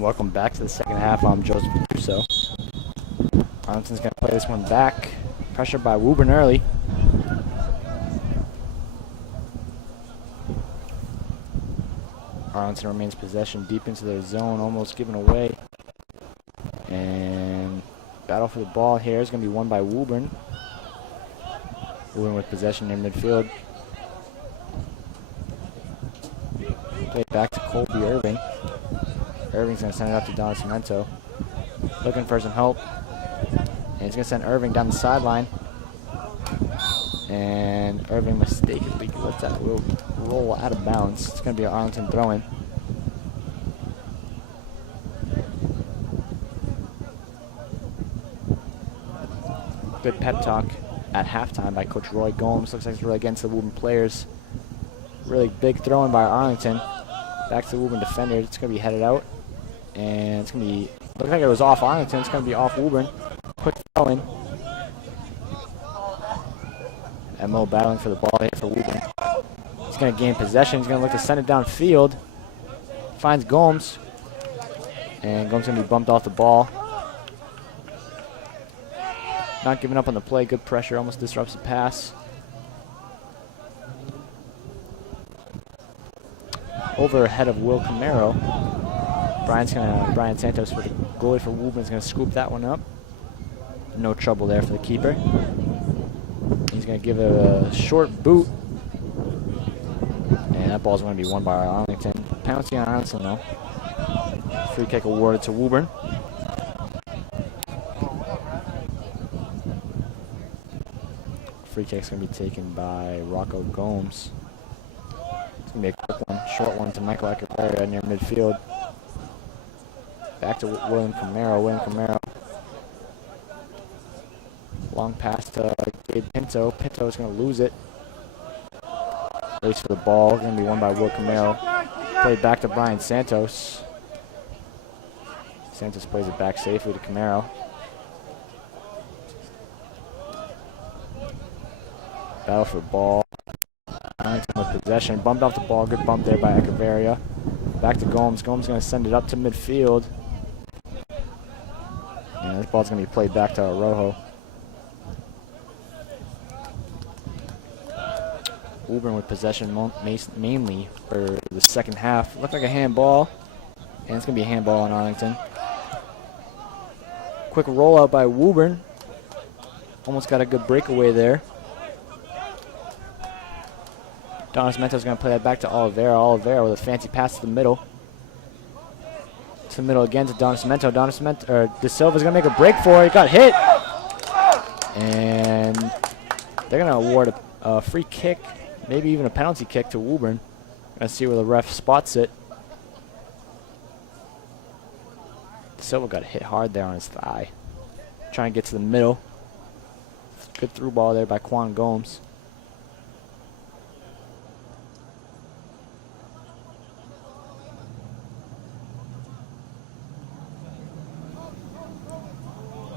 And welcome back to the second half. I'm Joseph Russo. Arlington's going to play this one back. Pressure by Woburn early. Arlington remains possession deep into their zone, almost given away. And battle for the ball here is going to be won by Woburn. Woburn with possession near midfield. Play back to Colby Irving. Irving's going to send it up to Don Cemento. Looking for some help. And he's going to send Irving down the sideline. And Irving mistakenly lets that roll out of bounds. It's going to be an Arlington throw-in. Good pep talk at halftime by Coach Roy Gomes. Looks like it's really against the Woburn players. Really big throw-in by Arlington. Back to the Woburn defenders. It's going to be headed out. And it's going to be, looks like it was off Arlington. It's going to be off Woburn. Quick throw-in. Mo battling for the ball here for Woburn. He's going to gain possession. He's going to look to send it downfield. Finds Gomes. And Gomes is going to be bumped off the ball. Not giving up on the play. Good pressure. Almost disrupts the pass. Over ahead of Will Camaro. Brian Santos for the goalie for Woburn is going to scoop that one up. No trouble there for the keeper. He's going to give it a short boot. And that ball's going to be won by Arlington. Penalty on Arlington though. Free kick awarded to Woburn. Free kick's going to be taken by Rocco Gomes. It's going to be a quick one, short one to Michael Echeverria near midfield. Back to William Camaro. William Camaro. Long pass to Gabe Pinto. Pinto is going to lose it. Race for the ball. Going to be won by Will Camaro. Played back to Brian Santos. Santos plays it back safely to Camaro. Battle for the ball. Arlington with possession. Bumped off the ball. Good bump there by Echeverria. Back to Gomes. Gomes is going to send it up to midfield. And this ball's going to be played back to Arrojo. Woburn with possession mainly for the second half. Looked like a handball. And it's going to be a handball on Arlington. Quick rollout by Woburn. Almost got a good breakaway there. Don Cemento is going to play that back to Oliveira. Oliveira with a fancy pass to the middle. To the middle again to Don Cemento. De Silva is going to make a break for it. He got hit. And they're going to award a free kick, maybe even a penalty kick to Woburn. Let's see where the ref spots it. De Silva got hit hard there on his thigh. Trying to get to the middle. Good through ball there by Quan Gomes.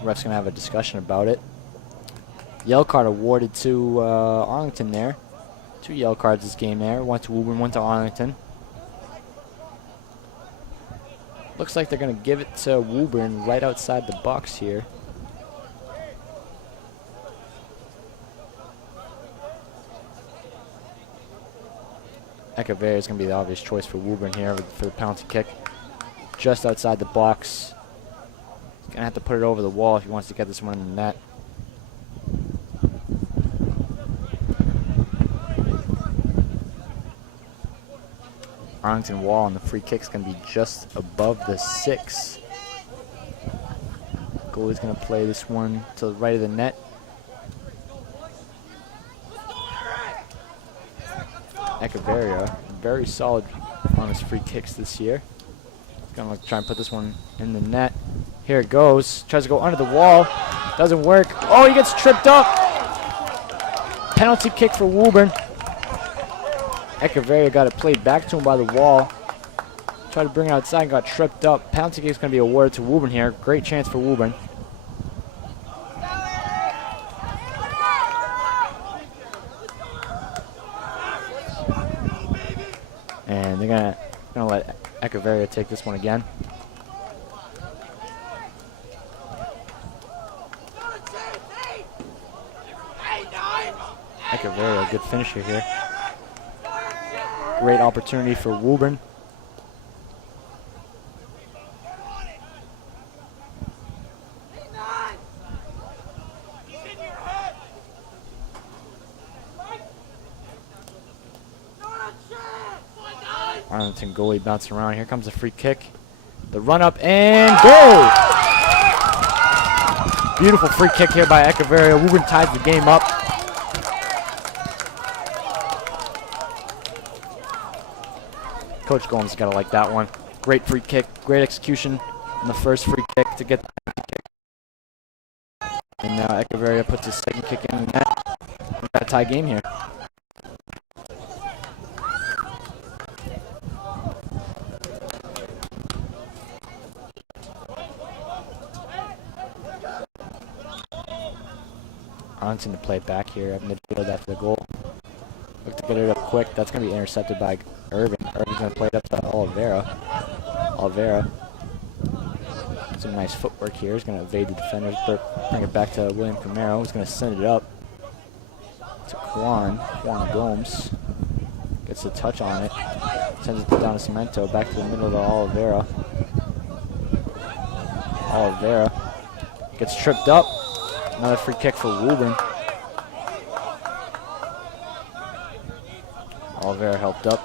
Ref's going to have a discussion about it. Yellow card awarded to Arlington there. 2 yellow cards this game there. One to Woburn, one to Arlington. Looks like they're going to give it to Woburn right outside the box here. Echeverria is going to be the obvious choice for Woburn here for the penalty kick. Just outside the box. He's going to have to put it over the wall if he wants to get this one in the net. Arlington wall on the free kick is going to be just above the 6. Goalie's going to play this one to the right of the net. Echeverria, very solid on his free kicks this year. He's going to try and put this one in the net. Here it goes. Tries to go under the wall. Doesn't work. Oh, he gets tripped up. Penalty kick for Woburn. Echeverria got it played back to him by the wall. Tried to bring it outside and got tripped up. Penalty kick is going to be awarded to Woburn here. Great chance for Woburn. And they're going to let Echeverria take this one again. Echeverria, good finisher here. Great opportunity for Woburn. Arlington goalie bouncing around. Here comes a free kick. The run up and goal! Beautiful free kick here by Echeverria. Woburn ties the game up. Coach Gomes got to like that one. Great free kick. Great execution on the first free kick to get the free kick. And now Echeverria puts his second kick in the net. We got a tie game here. Arlington to play it back here at midfield after the goal. Look to get it up quick. That's going to be intercepted by Irving. Irving's going to play it up to Oliveira. Oliveira. Some nice footwork here. He's going to evade the defenders, bring it back to William Camaro. He's going to send it up to Juan Gomes. Gets a touch on it. Sends it down to Cemento. Back to the middle to Oliveira. Oliveira gets tripped up. Another free kick for Woburn. Oliveira helped up.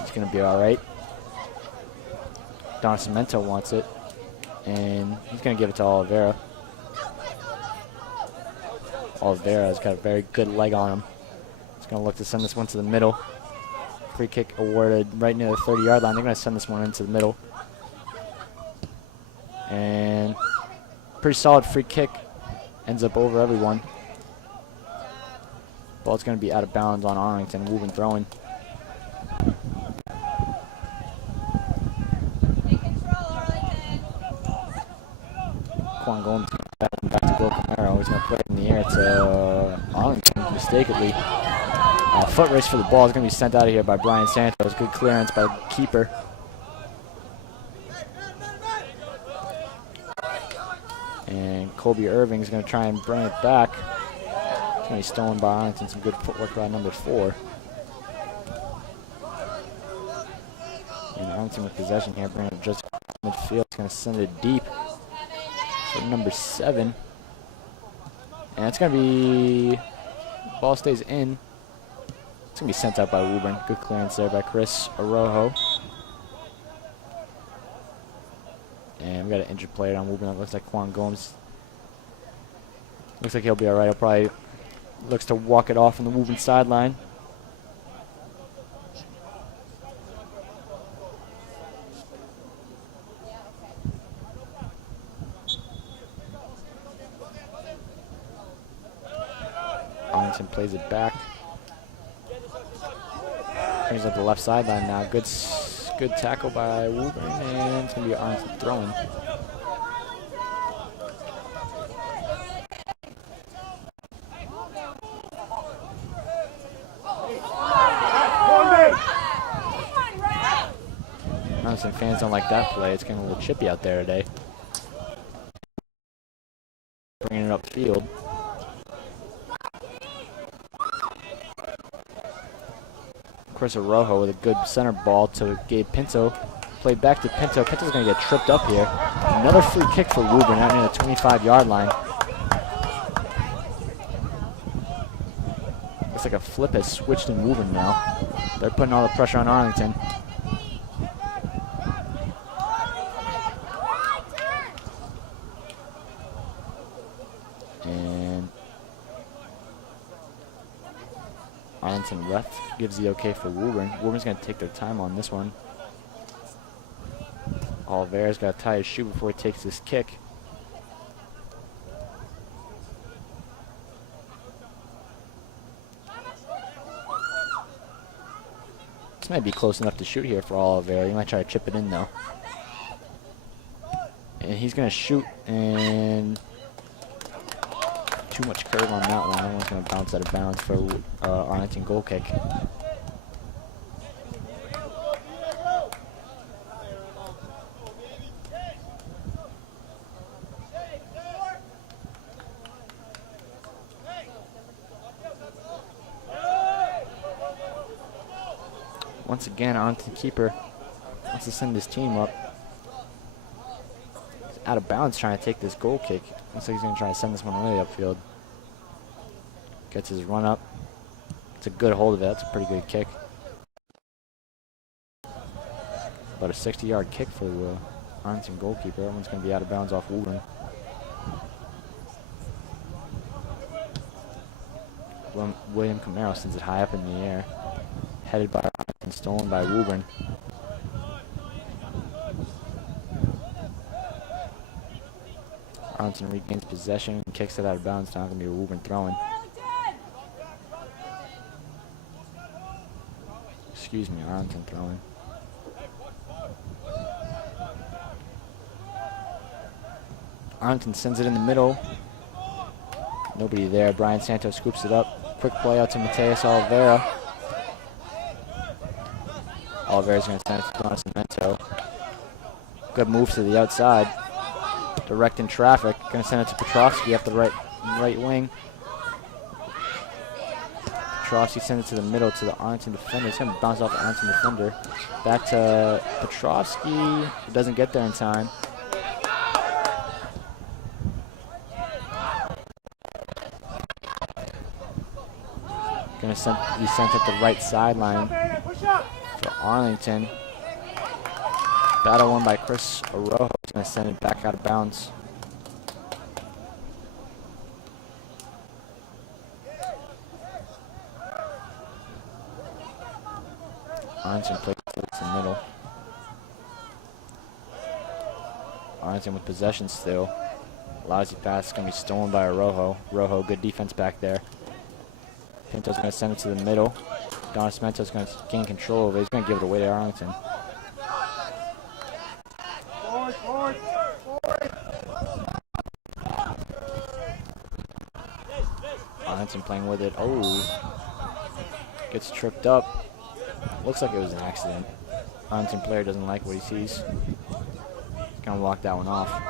He's going to be all right. Don Cemento wants it, and he's going to give it to Oliveira. Oliveira's got a very good leg on him. He's going to look to send this one to the middle. Free kick awarded right near the 30-yard line. They're going to send this one into the middle. And pretty solid free kick. Ends up over everyone. Ball's going to be out of bounds on Arlington. Woburn throwing. Juan Gomes back to Bill Camaro. He's going to play it in the air to Arlington mistakenly. Foot race for the ball is going to be sent out of here by Brian Santos. Good clearance by the keeper. And Kobe Irving is going to try and bring it back. It's going to be stolen by Arlington. Some good footwork by number 4. And Arlington with possession here, bringing it just midfield. It's going to send it deep. So number 7. And it's going to be, ball stays in. It's going to be sent out by Woburn. Good clearance there by Chris Arrojo. And we got an injured player on Woburn. That looks like Juan Gomes. Looks like he'll be all right. He'll probably looks to walk it off on the Woburn sideline. Arlington plays it back. Brings up the left sideline now. Good tackle by Woburn, and it's going to be Arlington throwing. Arlington fans don't like that play. It's getting a little chippy out there today. Bringing it up the field. Chris Arrojo with a good center ball to Gabe Pinto. Played back to Pinto. Pinto's going to get tripped up here. Another free kick for Woburn out near the 25-yard line. Looks like a flip has switched in Woburn now. They're putting all the pressure on Arlington. And Arlington ref gives the okay for Woburn. Woburn's going to take their time on this one. Oliveira's got to tie his shoe before he takes this kick. This might be close enough to shoot here for Oliveira. He might try to chip it in though. And he's going to shoot, and too much curve on that one. That one's going to bounce out of bounds for Arlington goal kick. Once again, Arlington keeper wants to send his team up. He's out of bounds trying to take this goal kick. Looks like he's going to try to send this one really upfield. Gets his run up. It's a good hold of it. That's a pretty good kick. About a 60-yard kick for the Arlington goalkeeper. Everyone's going to be out of bounds off Woburn. William Camaro sends it high up in the air. Headed by Arlington, stolen by Woburn. Arlington regains possession and kicks it out of bounds. Now going to be a Woburn throwing. Excuse me, Arlington throwing. Arlington sends it in the middle. Nobody there. Brian Santos scoops it up. Quick play out to Mateus Oliveira. Oliveira's going to send it to Don Cemento. Good move to the outside. Directing traffic. Going to send it to Petrovsky up the right wing. Petrovsky sends it to the middle to the Arlington defender. It's going to bounce off the Arlington defender. Back to Petrovsky. He doesn't get there in time. Going to be sent at the right sideline for Arlington. Battle won by Chris Orojo. He's going to send it back out of bounds. Arlington plays to the middle. Arlington with possession still. Lousy pass is going to be stolen by Orojo. Rojo, good defense back there. Pinto's going to send it to the middle. Don Cemento's going to gain control of it. He's going to give it away to Arlington. Arlington playing with it. Oh. Gets tripped up. Looks like it was an accident. Arlington player doesn't like what he sees. He's going to walk that one off.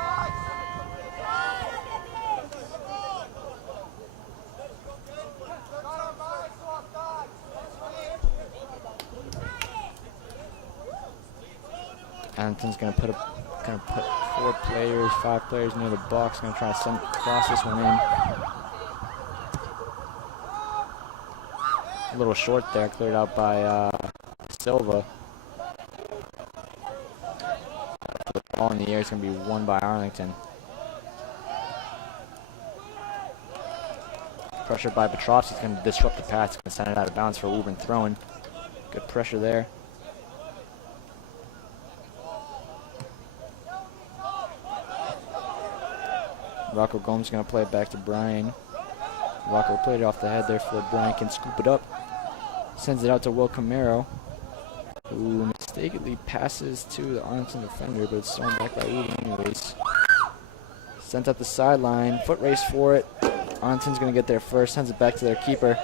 Arlington's going to put 5 players near the box. Going to try to cross this one in. A little short there, cleared out by Silva. The ball in the air is going to be won by Arlington. Pressure by Petrovsky is going to disrupt the pass. Going to send it out of bounds for Woburn throwing. Good pressure there. Rocco Gomes is going to play it back to Brian. Rocco played it off the head there so that Brian can scoop it up. Sends it out to Will Camaro, who mistakenly passes to the Arlington defender, but it's thrown back by Woburn anyways. Sent up the sideline, foot race for it. Arlington's going to get there first, sends it back to their keeper.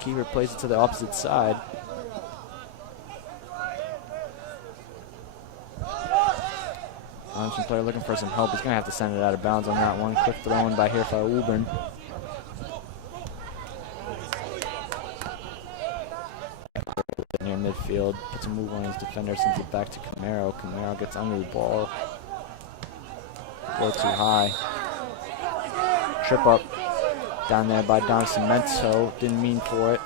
Keeper plays it to the opposite side. Arlington player looking for some help. He's going to have to send it out of bounds on that one. Quick throw in by here for Woburn. Near midfield, puts a move on his defender, sends it back to Camaro. Camaro gets under the ball. Go too high. Trip up down there by Don Cemento. Didn't mean for it.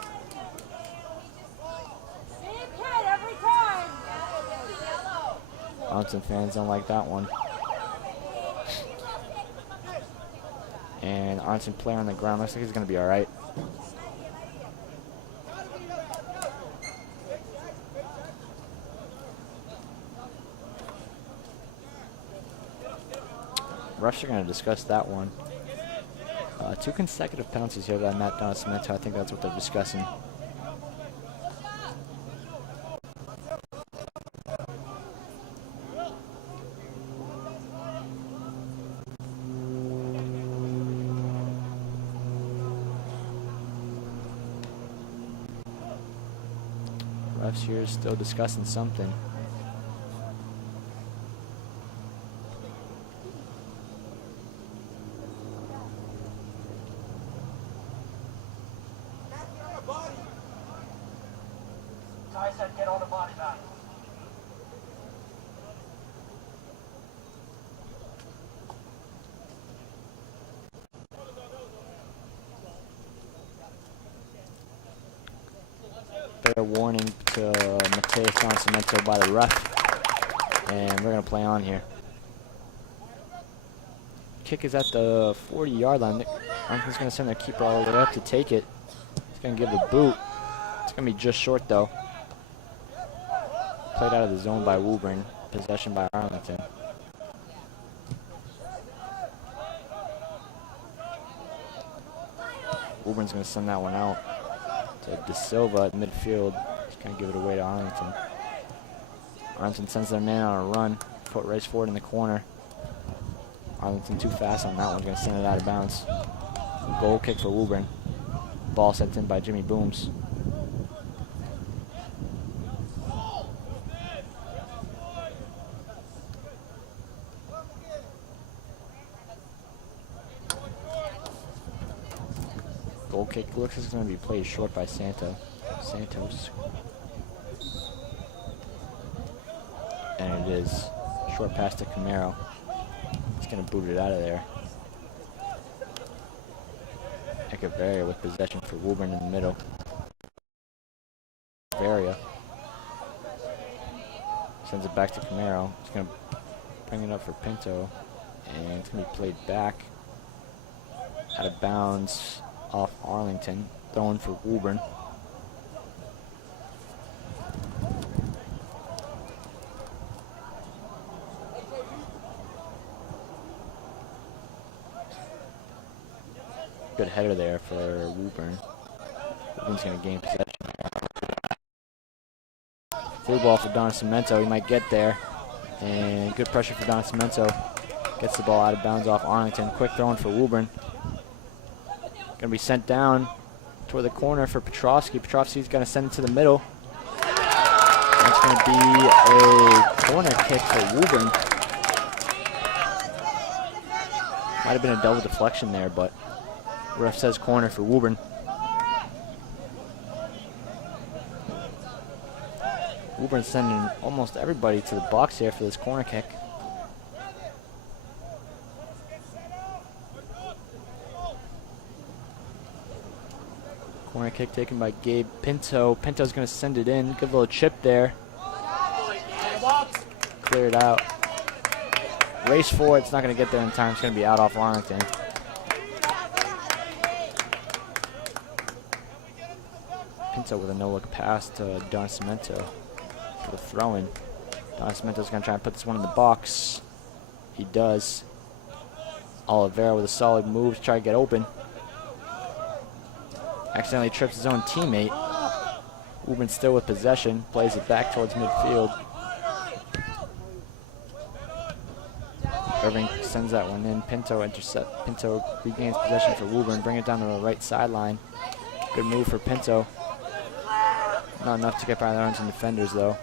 Arlington fans don't like that one. And Arlington player on the ground. Looks like he's going to be all right. Refs are going to discuss that one. 2 consecutive penalties here by Matt Don Cemento. I think that's what they're discussing. Refs here is still discussing something. I said get all the body back. Fair warning to Mateus Donacimento by the ref, and we're going to play on here. Kick is at the 40-yard line. Arlington's going to send their keeper all the way up to take it. He's going to give the boot. It's going to be just short, though. Played out of the zone by Woburn. Possession by Arlington. Woburn's going to send that one out to De Silva at midfield. He's going to give it away to Arlington. Arlington sends their man on a run. Foot race forward in the corner. Arlington too fast on that one. Going to send it out of bounds. Goal kick for Woburn. Ball sent in by Jimmy Booms. Goal kick looks like it's going to be played short by Santos. And it is. Short pass to Camaro. He's going to boot it out of there. Echeverria with possession for Woburn in the middle. Echeverria sends it back to Camaro. He's going to bring it up for Pinto. And it's going to be played back. Out of bounds off Arlington. Thrown for Woburn. Good header there for Woburn. Woburn's going to gain possession. Through ball for Donacimento. He might get there. And good pressure for Donacimento. Gets the ball out of bounds off Arlington. Quick throw in for Woburn. Going to be sent down toward the corner for Petrovsky. Petrovsky's going to send it to the middle. That's going to be a corner kick for Woburn. Might have been a double deflection there, but ref says corner for Woburn. Woburn's sending almost everybody to the box here for this corner kick. Corner kick taken by Gabe Pinto. Pinto's going to send it in. Good little chip there. Cleared out. Race for it. It's not going to get there in time. It's going to be out off Arlington. Pinto with a no-look pass to Donacimento for the throw-in. Donacimiento's going to try and put this one in the box. He does. Oliveira with a solid move to try to get open. Accidentally trips his own teammate. Woburn still with possession. Plays it back towards midfield. Irving sends that one in. Pinto regains possession for Woburn. Bring it down to the right sideline. Good move for Pinto. Not enough to get by the Arlington defenders, though.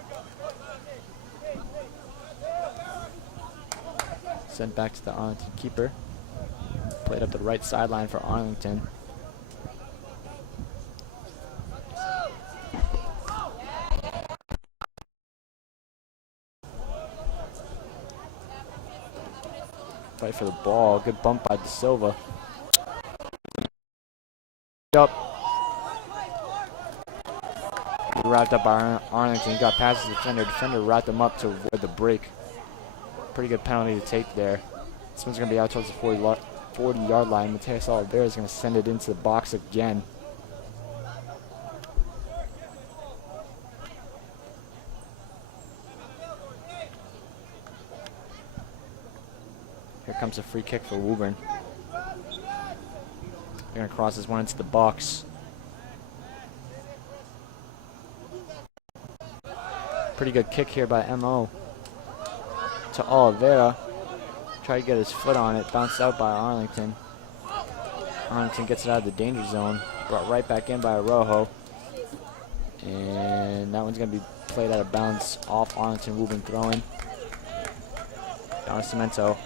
Sent back to the Arlington keeper. Played up the right sideline for Arlington. Fight for the ball. Good bump by De Silva. Up. Wrapped up by Arlington. Got past the defender. Defender wrapped him up to avoid the break. Pretty good penalty to take there. This one's going to be out towards the 40-yard line. Mateus Oliveira is going to send it into the box again. Here comes a free kick for Woburn. They're going to cross this one into the box. Pretty good kick here by M.O. to Oliveira. Try to get his foot on it. Bounced out by Arlington. Arlington gets it out of the danger zone. Brought right back in by Arrojo. And that one's going to be played out of bounds off Arlington. Woburn throwing. Donacimento.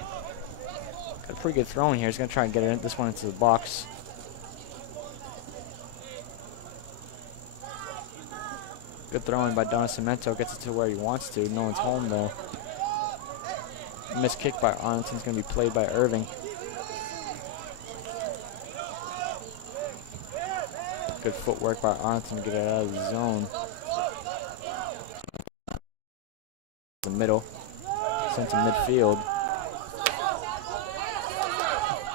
Got a pretty good throw in here. He's going to try and get this one into the box. Good throwing by Donacimento. Gets it to where he wants to. No one's home, though. Missed kick by Arlington's going to be played by Irving. Good footwork by Arlington to get it out of the zone. The middle. Sent to midfield.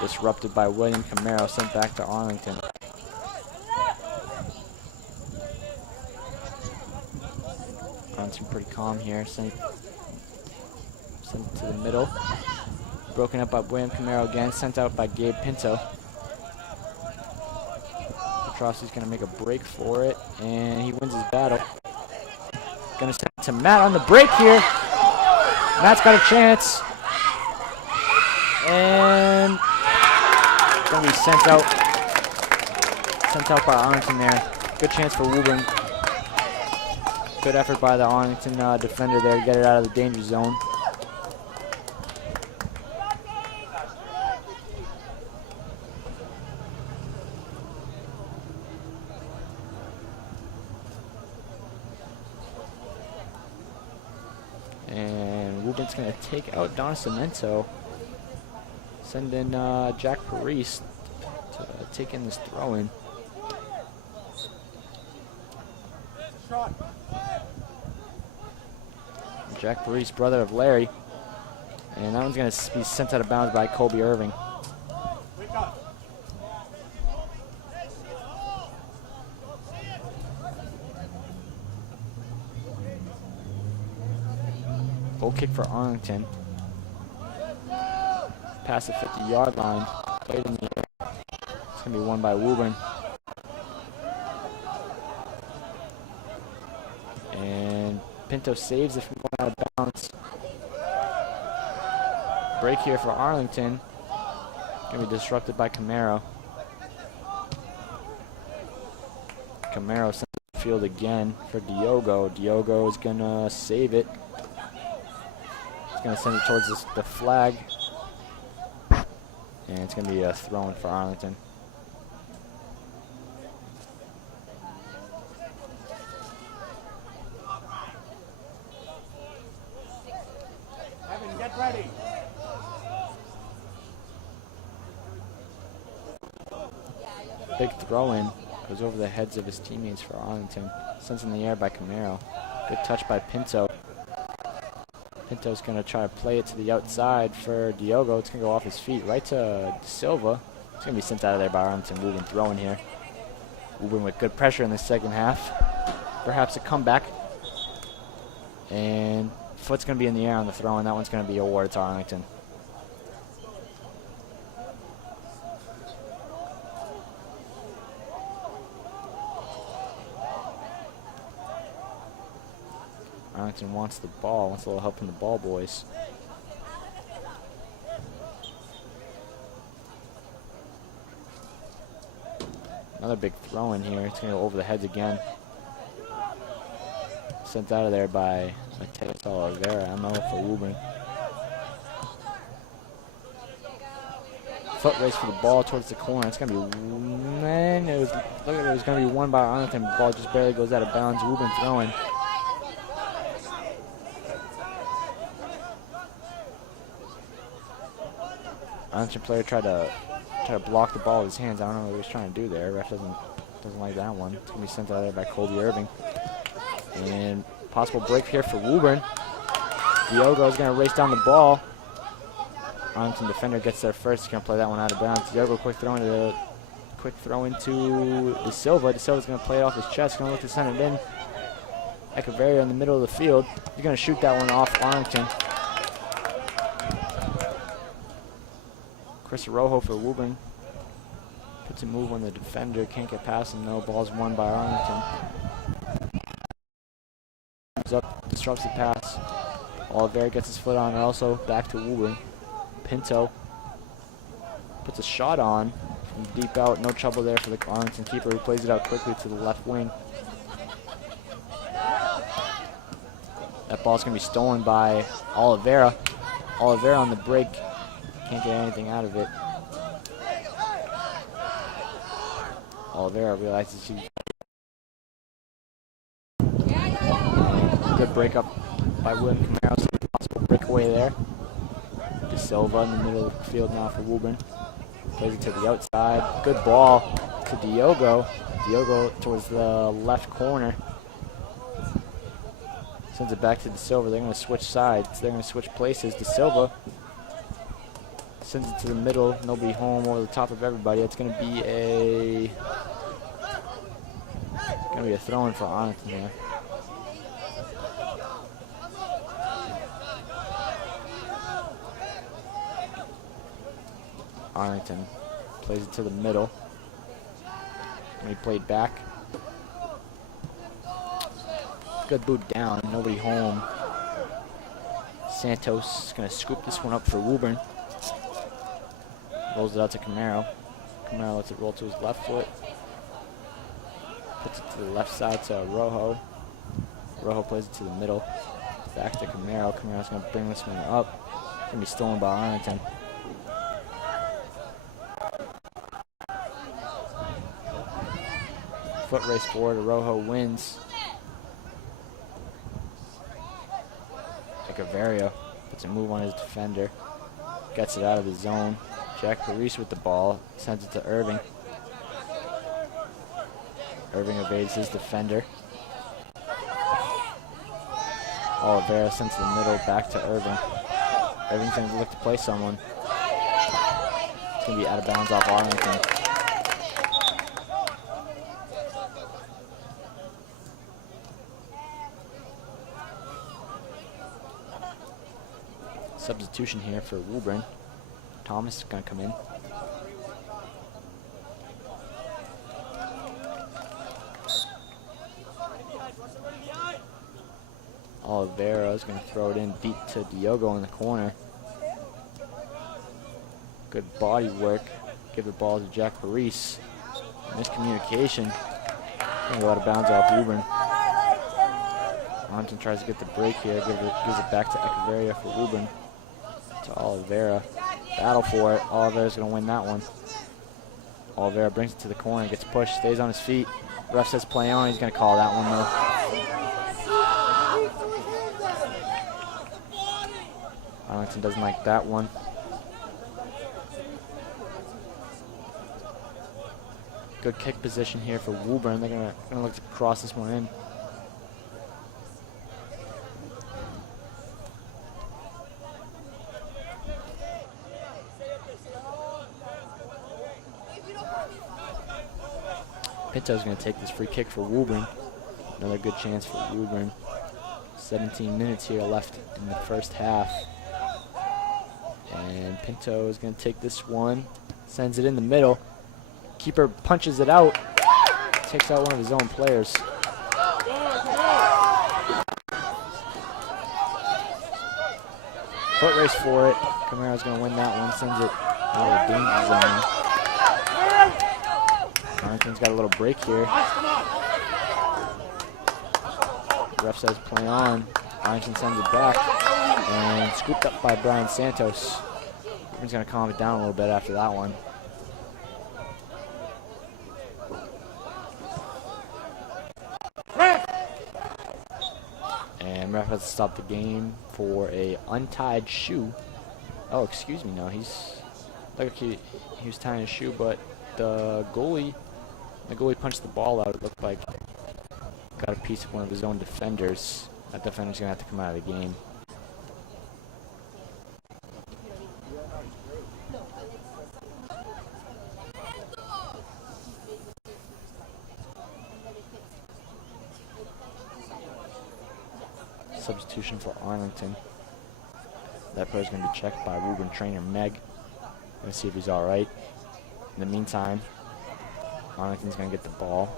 Disrupted by William Camaro. Sent back to Arlington. Arlington pretty calm here. Sent to the middle. Broken up by William Camaro again. Sent out by Gabe Pinto. Petrosi's going to make a break for it, and he wins his battle. Going to send it to Matt on the break here. Matt's got a chance. And going to be sent out by Arlington there. Good chance for Woburn. Good effort by the Arlington defender there to get it out of the danger zone. And Wuburn's going to take out Donacimento. Send in Jack Parise to take in this throw-in. Jack Parise, brother of Larry. And that one's going to be sent out of bounds by Colby Irving. Goal kick for Arlington. Past the 50-yard line. Played in the air. It's going to be won by Woburn. And Pinto saves it from going out of bounds. Break here for Arlington. Going to be disrupted by Camaro. Camaro sends it to the field again for Diogo. Diogo is going to save it. He's going to send it towards the flag. And it's going to be a throw-in for Arlington. Evan, get ready. Big throw-in. Goes over the heads of his teammates for Arlington. Sends in the air by Camaro. Good touch by Pinto. Pinto's going to try to play it to the outside for Diogo. It's going to go off his feet right to De Silva. It's going to be sent out of there by Arlington. Woburn throwing here. Woburn with good pressure in the second half. Perhaps a comeback. And foot's going to be in the air on the throw, and that one's going to be awarded to Arlington. Arlington wants the ball, wants a little help from the ball boys. Another big throw in here. It's going to go over the heads again. Sent out of there by Mateus Oliveira, MO for Woburn. Foot race for the ball towards the corner. It's going to be, man, it was going to be won by Arlington. The ball just barely goes out of bounds. Woburn throwing. Arlington player tried to block the ball with his hands. I don't know what he was trying to do there. Ref doesn't like that one. It's going to be sent out there by Colby Irving. And possible break here for Woburn. Diogo is going to race down the ball. Arlington defender gets there first. He's going to play that one out of bounds. Diogo quick throw into De Silva. De Silva's going to play it off his chest. Going to look to send it in. Echeverria in the middle of the field. He's going to shoot that one off Arlington. Chris Rojo for Woburn. Puts a move on the defender. Can't get past him. No. Ball's won by Arlington. Comes up. Disrupts the pass. Oliveira gets his foot on it also. Back to Woburn. Pinto puts a shot on from deep out. No trouble there for the Arlington keeper, who plays it out quickly to the left wing. That ball's going to be stolen by Oliveira. Oliveira on the break. Can't get anything out of it. Oliveira realizes he break up by William Camaro. So possible breakaway there. De Silva in the middle of the field now for Woburn. Plays it to the outside. Good ball to Diogo. Diogo towards the left corner. Sends it back to De Silva. They're going to switch sides. They're going to switch places. De Silva sends it to the middle. Nobody home over the top of everybody. It's going to be a throw-in for Arlington here. Arlington plays it to the middle. When he played back. Good boot down. Nobody home. Santos is going to scoop this one up for Woburn. Rolls it out to Camaro. Camaro lets it roll to his left foot. Puts it to the left side to Rojo. Rojo plays it to the middle. Back to Camaro. Camaro's going to bring this one up. It's going to be stolen by Arlington. Foot race forward. Rojo wins. Echeverria puts a move on his defender. Gets it out of the zone. Jack Parise with the ball. Sends it to Irving. Irving evades his defender. Oliveira sends to the middle. Back to Irving. Irving's going to look to play someone. It's going to be out of bounds off Arlington. Substitution here for Woburn. Thomas is going to come in. Oliveira is going to throw it in deep to Diogo in the corner. Good body work. Give the ball to Jack Parise. Miscommunication. Going to go out of bounds off Woburn. Arlington tries to get the break here. Gives it back to Echeverria for Woburn. To Oliveira. Battle for it. Oliveira's going to win that one. Oliveira brings it to the corner. Gets pushed. Stays on his feet. Ref says play on. He's going to call that one though. Arlington doesn't like that one. Good kick position here for Woburn. They're going to look to cross this one in. Pinto's going to take this free kick for Woburn. Another good chance for Woburn. 17 minutes here left in the first half. And Pinto is going to take this one. Sends it in the middle. Keeper punches it out. Takes out one of his own players. Foot race for it. Camaro's going to win that one. Sends it out of the danger zone. Arlington's got a little break here. Ref says play on. Arlington sends it back. And scooped up by Brian Santos. He's going to calm it down a little bit after that one. And ref has to stop the game for a untied shoe. Oh, excuse me, no, he's like he was tying his shoe, but the goalie punched the ball out. It looked like got a piece of one of his own defenders. That defender's gonna have to come out of the game. Substitution for Arlington. That player's going to be checked by Woburn trainer Meg. Going to see if he's all right. In the meantime, Arlington's going to get the ball.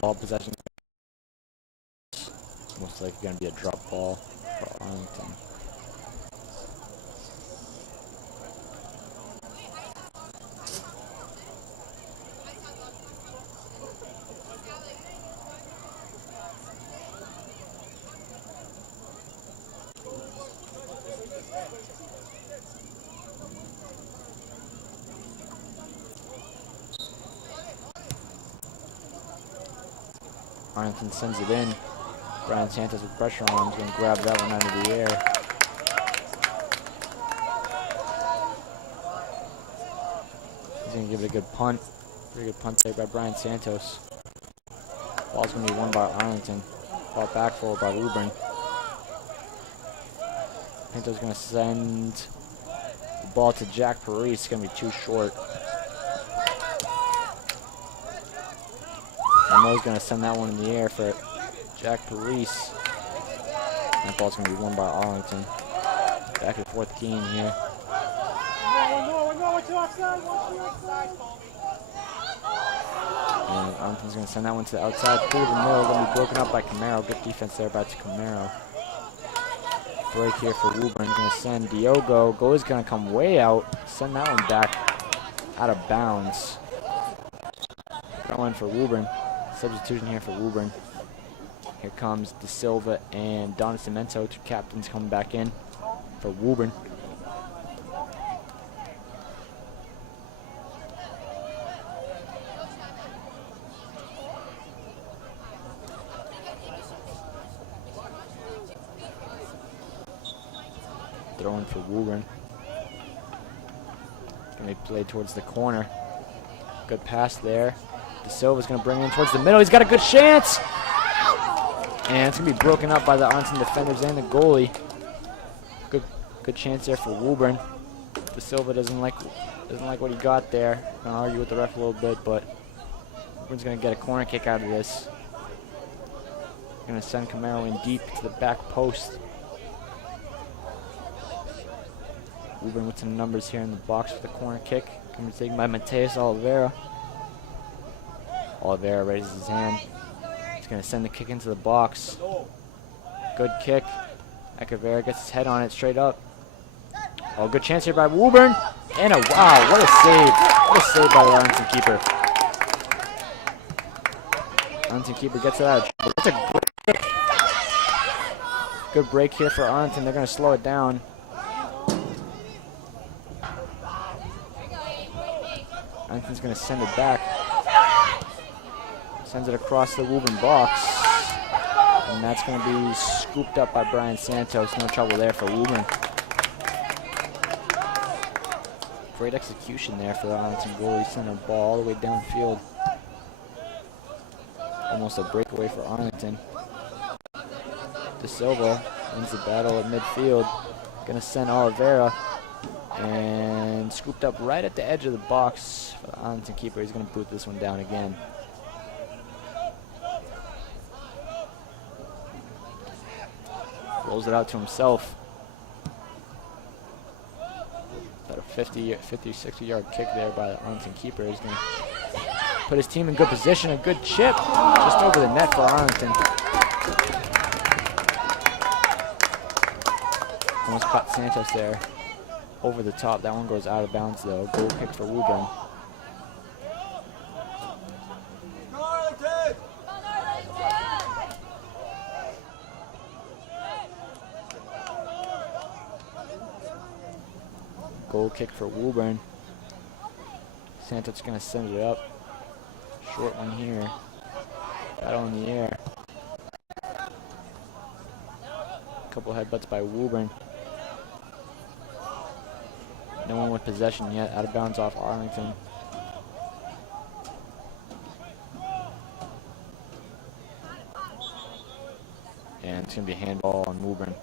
Ball possession. Most likely going to be a drop ball. for Arlington. Arlington sends it in. Brian Santos with pressure on him. He's going to grab that one out of the air. He's going to give it a good punt. Pretty good punt there by Brian Santos. Ball's going to be won by Arlington. Ball back forward by Woburn. Pinto's going to send the ball to Jack Paris. It's going to be too short. Mo's going to send that one in the air for Jack Paris. That ball's going to be won by Arlington. Back and forth game here. And Arlington's going to send that one to the outside through the middle. Going to be broken up by Camaro. Good defense there by Camaro. Break here for Woburn. Going to send Diogo. Goalie's going to come way out. Send that one back out of bounds. Going for Woburn. Substitution here for Woburn. Here comes De Silva and Don Cimento, two captains coming back in for Woburn. Throwing for Woburn. Going to be played towards the corner. Good pass there. De Silva's going to bring it in towards the middle. He's got a good chance. And it's going to be broken up by the Arlington defenders and the goalie. Good chance there for Woburn. De Silva doesn't like what he got there. Going to argue with the ref a little bit, but Woburn's going to get a corner kick out of this. Going to send Camaro in deep to the back post. Woburn with some numbers here in the box for the corner kick. Going to be taken by Mateus Oliveira. Oliveira raises his hand. He's going to send the kick into the box. Good kick. Echeverria gets his head on it straight up. Oh, good chance here by Woburn. And a wow, what a save. What a save by the Arlington keeper. Arlington keeper gets it out of trouble. That's a great kick. Good break here for Arlington. They're going to slow it down. Arlington's going to send it back. Sends it across the Woburn box. And that's going to be scooped up by Brian Santos. No trouble there for Woburn. Great execution there for the Arlington goalie. Sent a ball all the way downfield. Almost a breakaway for Arlington. De Silva wins the battle at midfield. Going to send Oliveira. And scooped up right at the edge of the box for the Arlington keeper. He's going to boot this one down again. Rolls it out to himself. About a 50, 60-yard kick there by the Arlington keeper. He's going to put his team in good position. A good chip just over the net for Arlington. Almost caught Santos there over the top. That one goes out of bounds though. Goal kick for Woburn. Goal kick for Woburn. Santos going to send it up. Short one here. Battle in the air. Couple headbutts by Woburn. No one with possession yet. Out of bounds off Arlington. And it's going to be a handball on Woburn.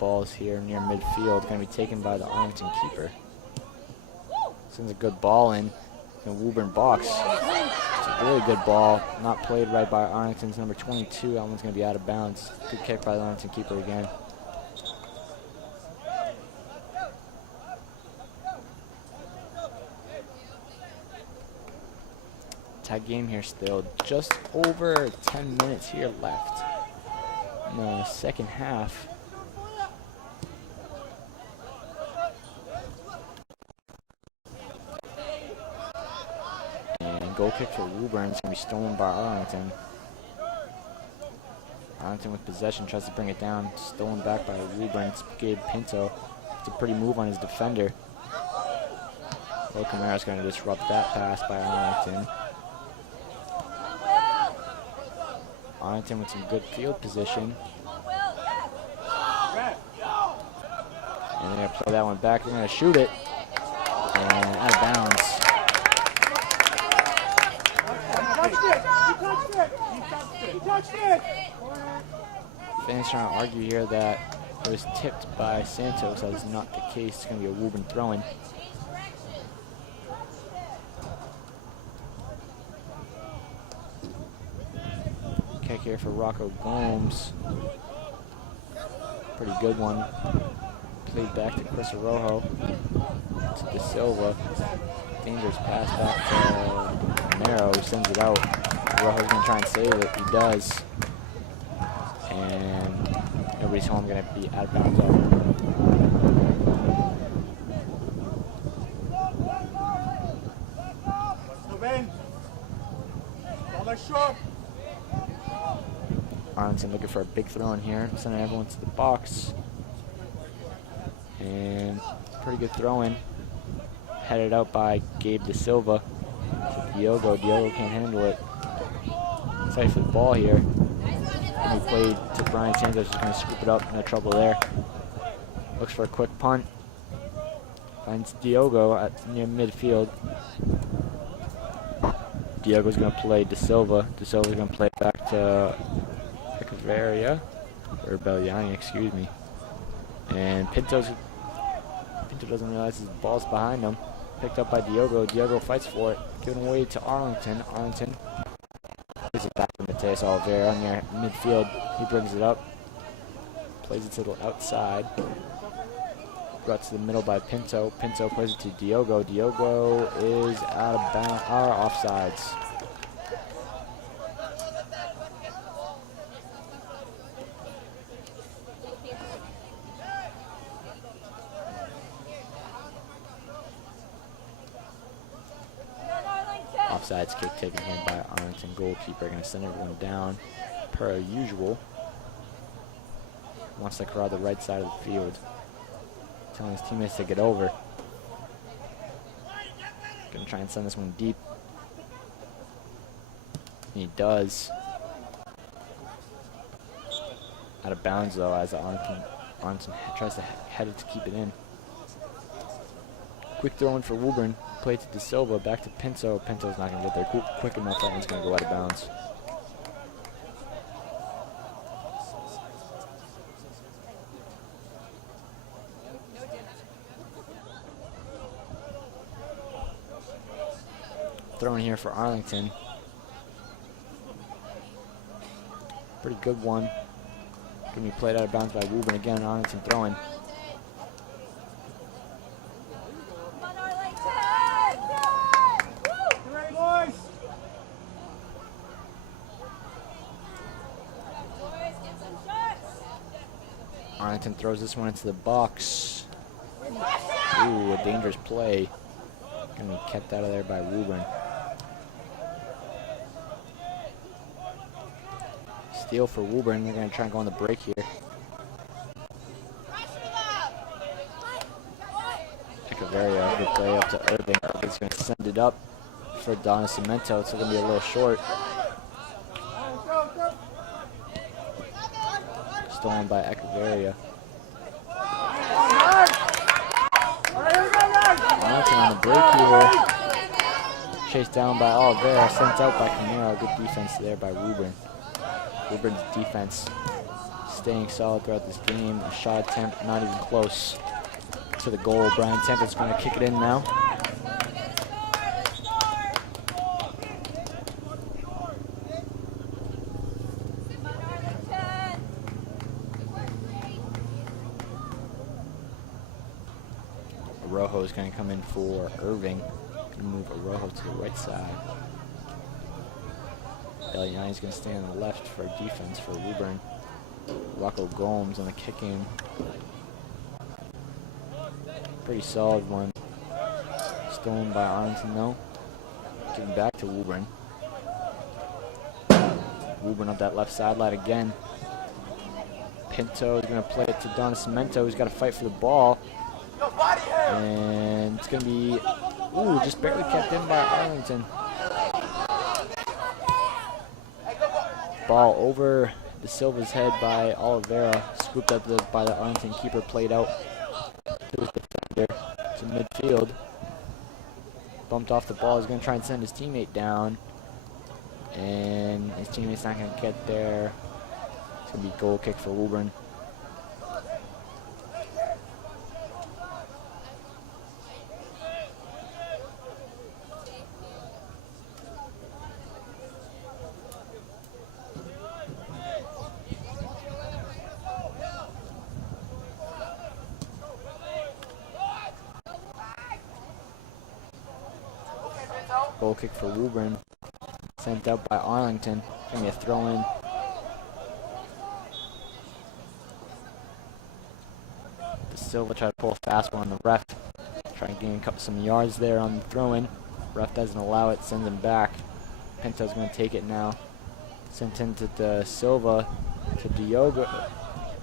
balls here near midfield. Going to be taken by the Arlington keeper. Sends a good ball in the Woburn box. It's a really good ball. Not played right by Arlington's number 22. That one's going to be out of bounds. Good kick by the Arlington keeper again. Tight game here still. Just over 10 minutes here left in the second half. And goal kick for Woburn is going to be stolen by Arlington. Arlington with possession tries to bring it down. Stolen back by Woburn. It's Gabe Pinto. It's a pretty move on his defender. Camara is going to disrupt that pass by Arlington. Arlington with some good field position. And they're going to play that one back. They're going to shoot it. And out of bounds. He touched it! Fans trying to argue here that it was tipped by Santos. That is not the case. It's going to be a Woburn throw-in. Kick here for Rocco Gomes. Pretty good one. Played back to Chris Arrojo. To De Silva. Dangerous pass back to Camaro, who sends it out. Arrojo's going to try and save it. He does. And nobody's home. Going to be out of bounds off. Arlington looking for a big throw in here, sending everyone to the box. And pretty good throw in. Headed out by Gabe De Silva. To Diogo. Diogo can't handle it. Fight for the ball here. And he played to Brian Santos, who's going to scoop it up. No trouble there. Looks for a quick punt. Finds Diogo at near midfield. Diogo's going to play De Silva. De Silva's going to play back to Echeverria, or Belliani, excuse me. And Pinto doesn't realize his ball's behind him. Picked up by Diogo. Diogo fights for it. Given away to Arlington. Arlington plays it back to Mateus Oliveira near midfield. He brings it up. Plays it to the outside. Brought to the middle by Pinto. Pinto plays it to Diogo. Diogo is out of bounds, offsides. Offsides kick taken here by Arlington goalkeeper. Going to send everyone down per usual. Wants to crowd the right side of the field. Telling his teammates to get over. Going to try and send this one deep. And he does. Out of bounds though, as Arlington tries to head it to keep it in. Quick throw in for Woburn. Play to De Silva, back to Pinto. Pinto's not going to get there quick enough. That one's going to go out of bounds. Throwing here for Arlington. Pretty good one. Going to be played out of bounds by Woburn again. Arlington throwing. Arlington throws this one into the box. Ooh, a dangerous play. Gonna be kept out of there by Woburn. Steal for Woburn. They're gonna try and go on the break here. Echeverria, good play up to Irving. Irving's gonna send it up for Donna Cemento. It's gonna be a little short. Stolen by Echeverria. Arlington on the break here. Chased down by Oliveira, sent out by Camaro. Good defense there by Woburn. Woburn's defense staying solid throughout this game. A shot attempt, not even close to the goal. Brian Santos going to kick it in now. Rojo is going to come in for Irving. Going to move Rojo to the right side. Eliani is going to stay on the left for defense for Woburn. Rocco Gomes on the kicking. Pretty solid one. Stolen by Arlington though. Giving back to Woburn. Woburn up that left sideline again. Pinto is going to play it to Don Cemento. He's got to fight for the ball. And it's going to be, just barely kept in by Arlington. Ball over De Silva's head by Oliveira. Scooped up by the Arlington keeper, played out to his defender to midfield. Bumped off the ball. He's going to try and send his teammate down. And his teammate's not going to get there. It's going to be goal kick for Woburn. Goal kick for Woburn. Sent out by Arlington. Going to be a throw in. De Silva tried to pull a fast one on the ref. Try and gain some yards there on the throw in. Ref doesn't allow it, sends him back. Pinto's going to take it now. Sent into De Silva to Diogo.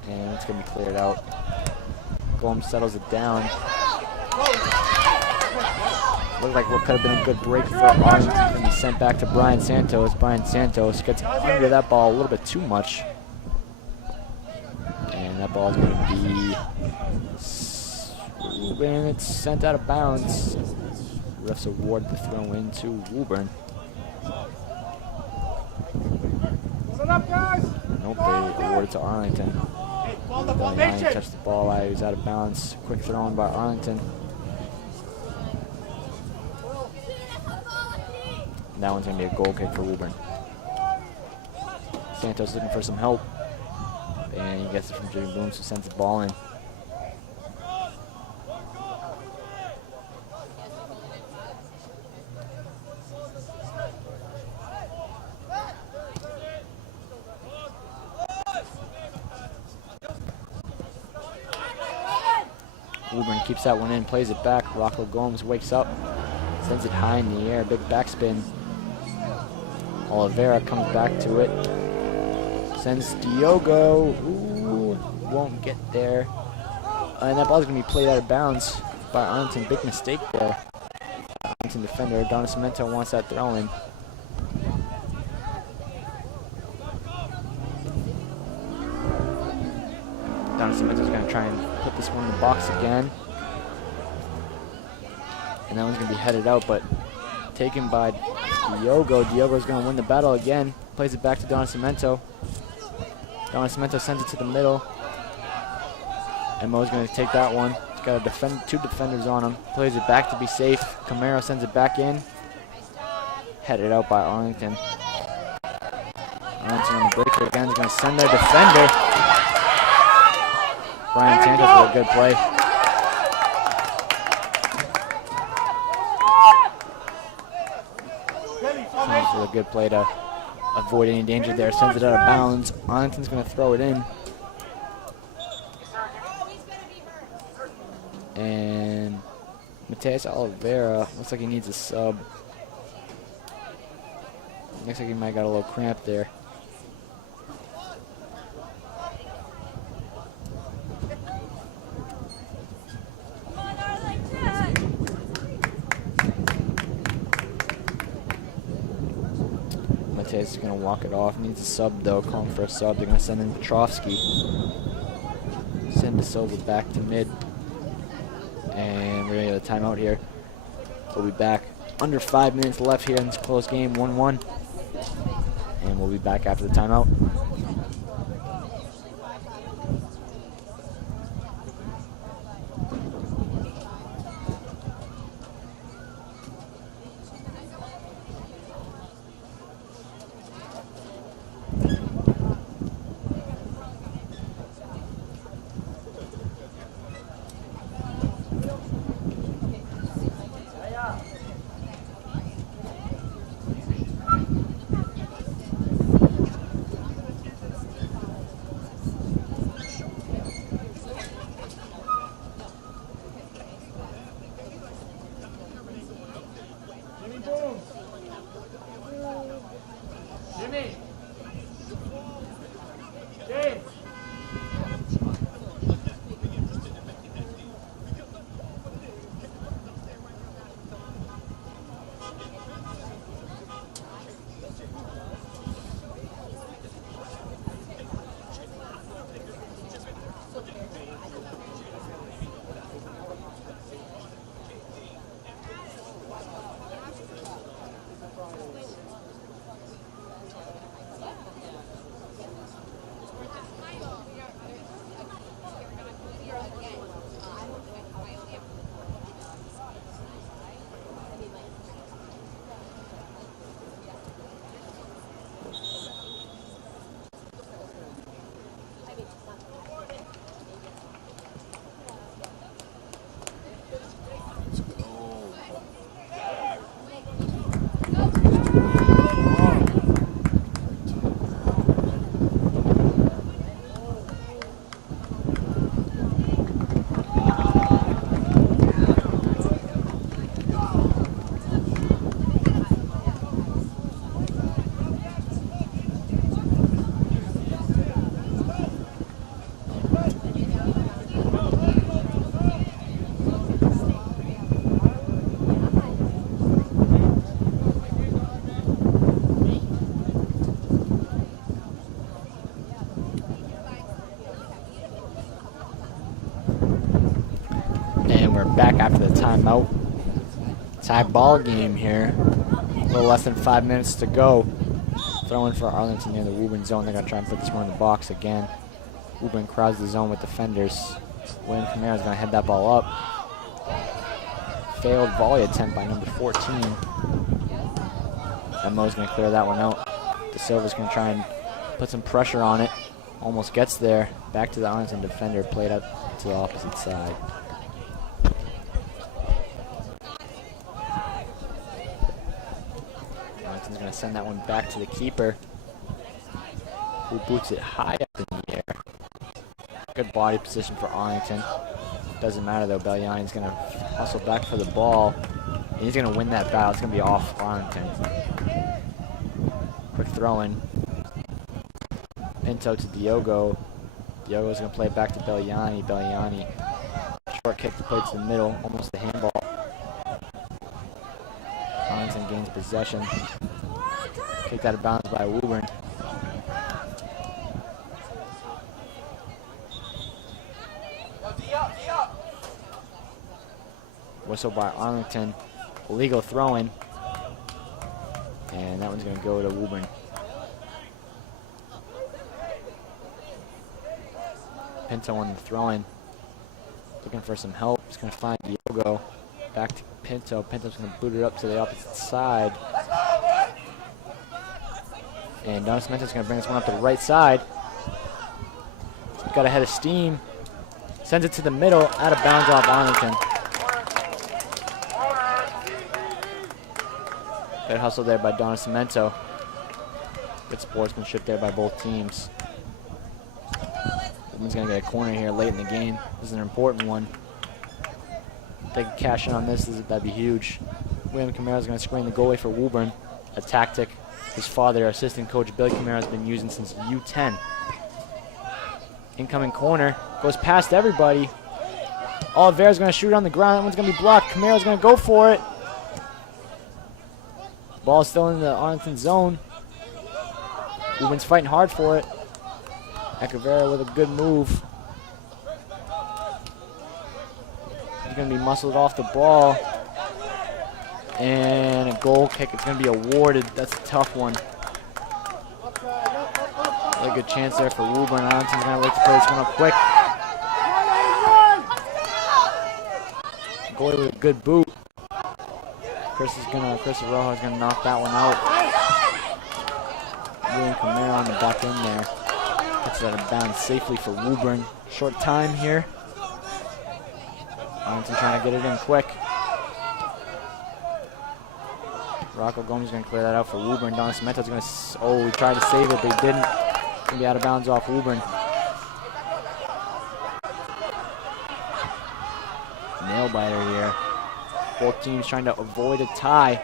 And it's going to be cleared out. Gomes settles it down. Looked like what could have been a good break for Arlington. Going to be sent back to Brian Santos. Brian Santos gets under that ball a little bit too much. And that ball is going to be... and it's sent out of bounds. Refs award the throw in to Woburn. Nope, they award it to Arlington. He touched the ball out. He was out of bounds. Quick throw in by Arlington. And that one's going to be a goal kick for Woburn. Santos looking for some help. And he gets it from Jimmy Booms, who sends the ball in. Woburn keeps that one in, plays it back. Rocco Gomes wakes up, sends it high in the air, big backspin. Oliveira comes back to it, sends Diogo, won't get there. And that ball's going to be played out of bounds by Arlington. Big mistake there. Arlington defender, Don Cemento wants that throw in. Don Cemento's going to try and put this one in the box again. And that one's going to be headed out, but taken by Diogo. Diogo's going to win the battle again. Plays it back to Don Cemento. Don Cemento sends it to the middle. And Mo's going to take that one. He's got two defenders on him. Plays it back to be safe. Camaro sends it back in. Headed out by Arlington. Arlington on the breaker again. He's going to send their defender. Brian Santos with a good play. Santos with a good play to avoid any danger there. Sends it out of bounds. Arlington's going to throw it in. And Mateus Oliveira looks like he needs a sub. Looks like he might got a little cramp there. Mateus is going to walk it off. Needs a sub though. Calling for a sub. They're going to send in Petrovsky. Send De Silva back to mid. And we're going to get a timeout here. We'll be back. Under 5 minutes left here in this close game, 1-1. And we'll be back after the timeout. back after the timeout. Tie ball game here. A little less than 5 minutes to go. Throwing for Arlington near the Woburn zone. They're going to try and put this one in the box again. Woburn crowds the zone with defenders. William Camara is going to head that ball up. Failed volley attempt by number 14. Mo's going to clear that one out. De Silva's going to try and put some pressure on it. Almost gets there. Back to the Arlington defender. Played out to the opposite side. Arlington's going to send that one back to the keeper, who boots it high up in the air. Good body position for Arlington. Doesn't matter though. Belliani's going to hustle back for the ball. And he's going to win that battle. It's going to be off Arlington. Quick throw in. Pinto to Diogo. Diogo's going to play it back to Belliani. Belliani. Short kick to play to the middle. Almost the handball. Arlington gains possession. Kicked out of bounds by Woburn. Whistle by Arlington. Illegal throw-in. And that one's going to go to Woburn. Pinto on the throw-in. Looking for some help. He's going to find Diogo. Back to Pinto. Pinto's going to boot it up to the opposite side. And Donis Mento's going to bring this one up to the right side. He's got a head of steam. Sends it to the middle. Out of bounds off Arlington. Good hustle there by Donis Mento. Good sportsmanship there by both teams. Woburn's going to get a corner here late in the game. This is an important one. If they can cash in on this, that'd be huge. William Camara is going to screen the goalie for Woburn. A tactic his father, assistant coach Billy Camara, has been using since U10. Incoming corner. Goes past everybody. Oliveira's going to shoot it on the ground. That one's going to be blocked. Camara's going to go for it. Ball is still in the Arlington zone. Woburn's fighting hard for it. Echeverria with a good move. He's going to be muscled off the ball. And a goal kick. It's going to be awarded. That's a tough one. Really good chance there for Woburn. Arlington's going to look to play this one up quick. Goalie with a good boot. Chris Arojo is gonna knock that one out. William Camara on the back end there. Gets it out of bounds safely for Woburn. Short time here. Arlington trying to get it in quick. Rocco Gomes is gonna clear that out for Woburn. Donis Mento's gonna, he tried to save it, but he didn't. Gonna be out of bounds off Woburn. Nail biter here. Both teams trying to avoid a tie.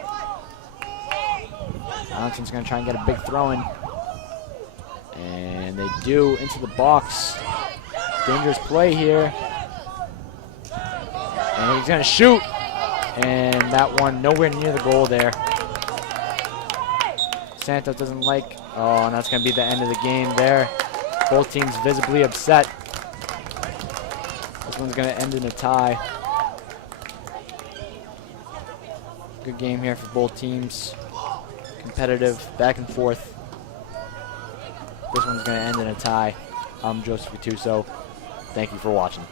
Arlington's going to try and get a big throw-in. And they do into the box. Dangerous play here. And he's going to shoot. And that one nowhere near the goal there. Santos doesn't like. Oh, and that's going to be the end of the game there. Both teams visibly upset. This one's going to end in a tie. Good game here for both teams. Competitive, back and forth. This one's going to end in a tie. I'm Joseph Gattuso. Thank you for watching.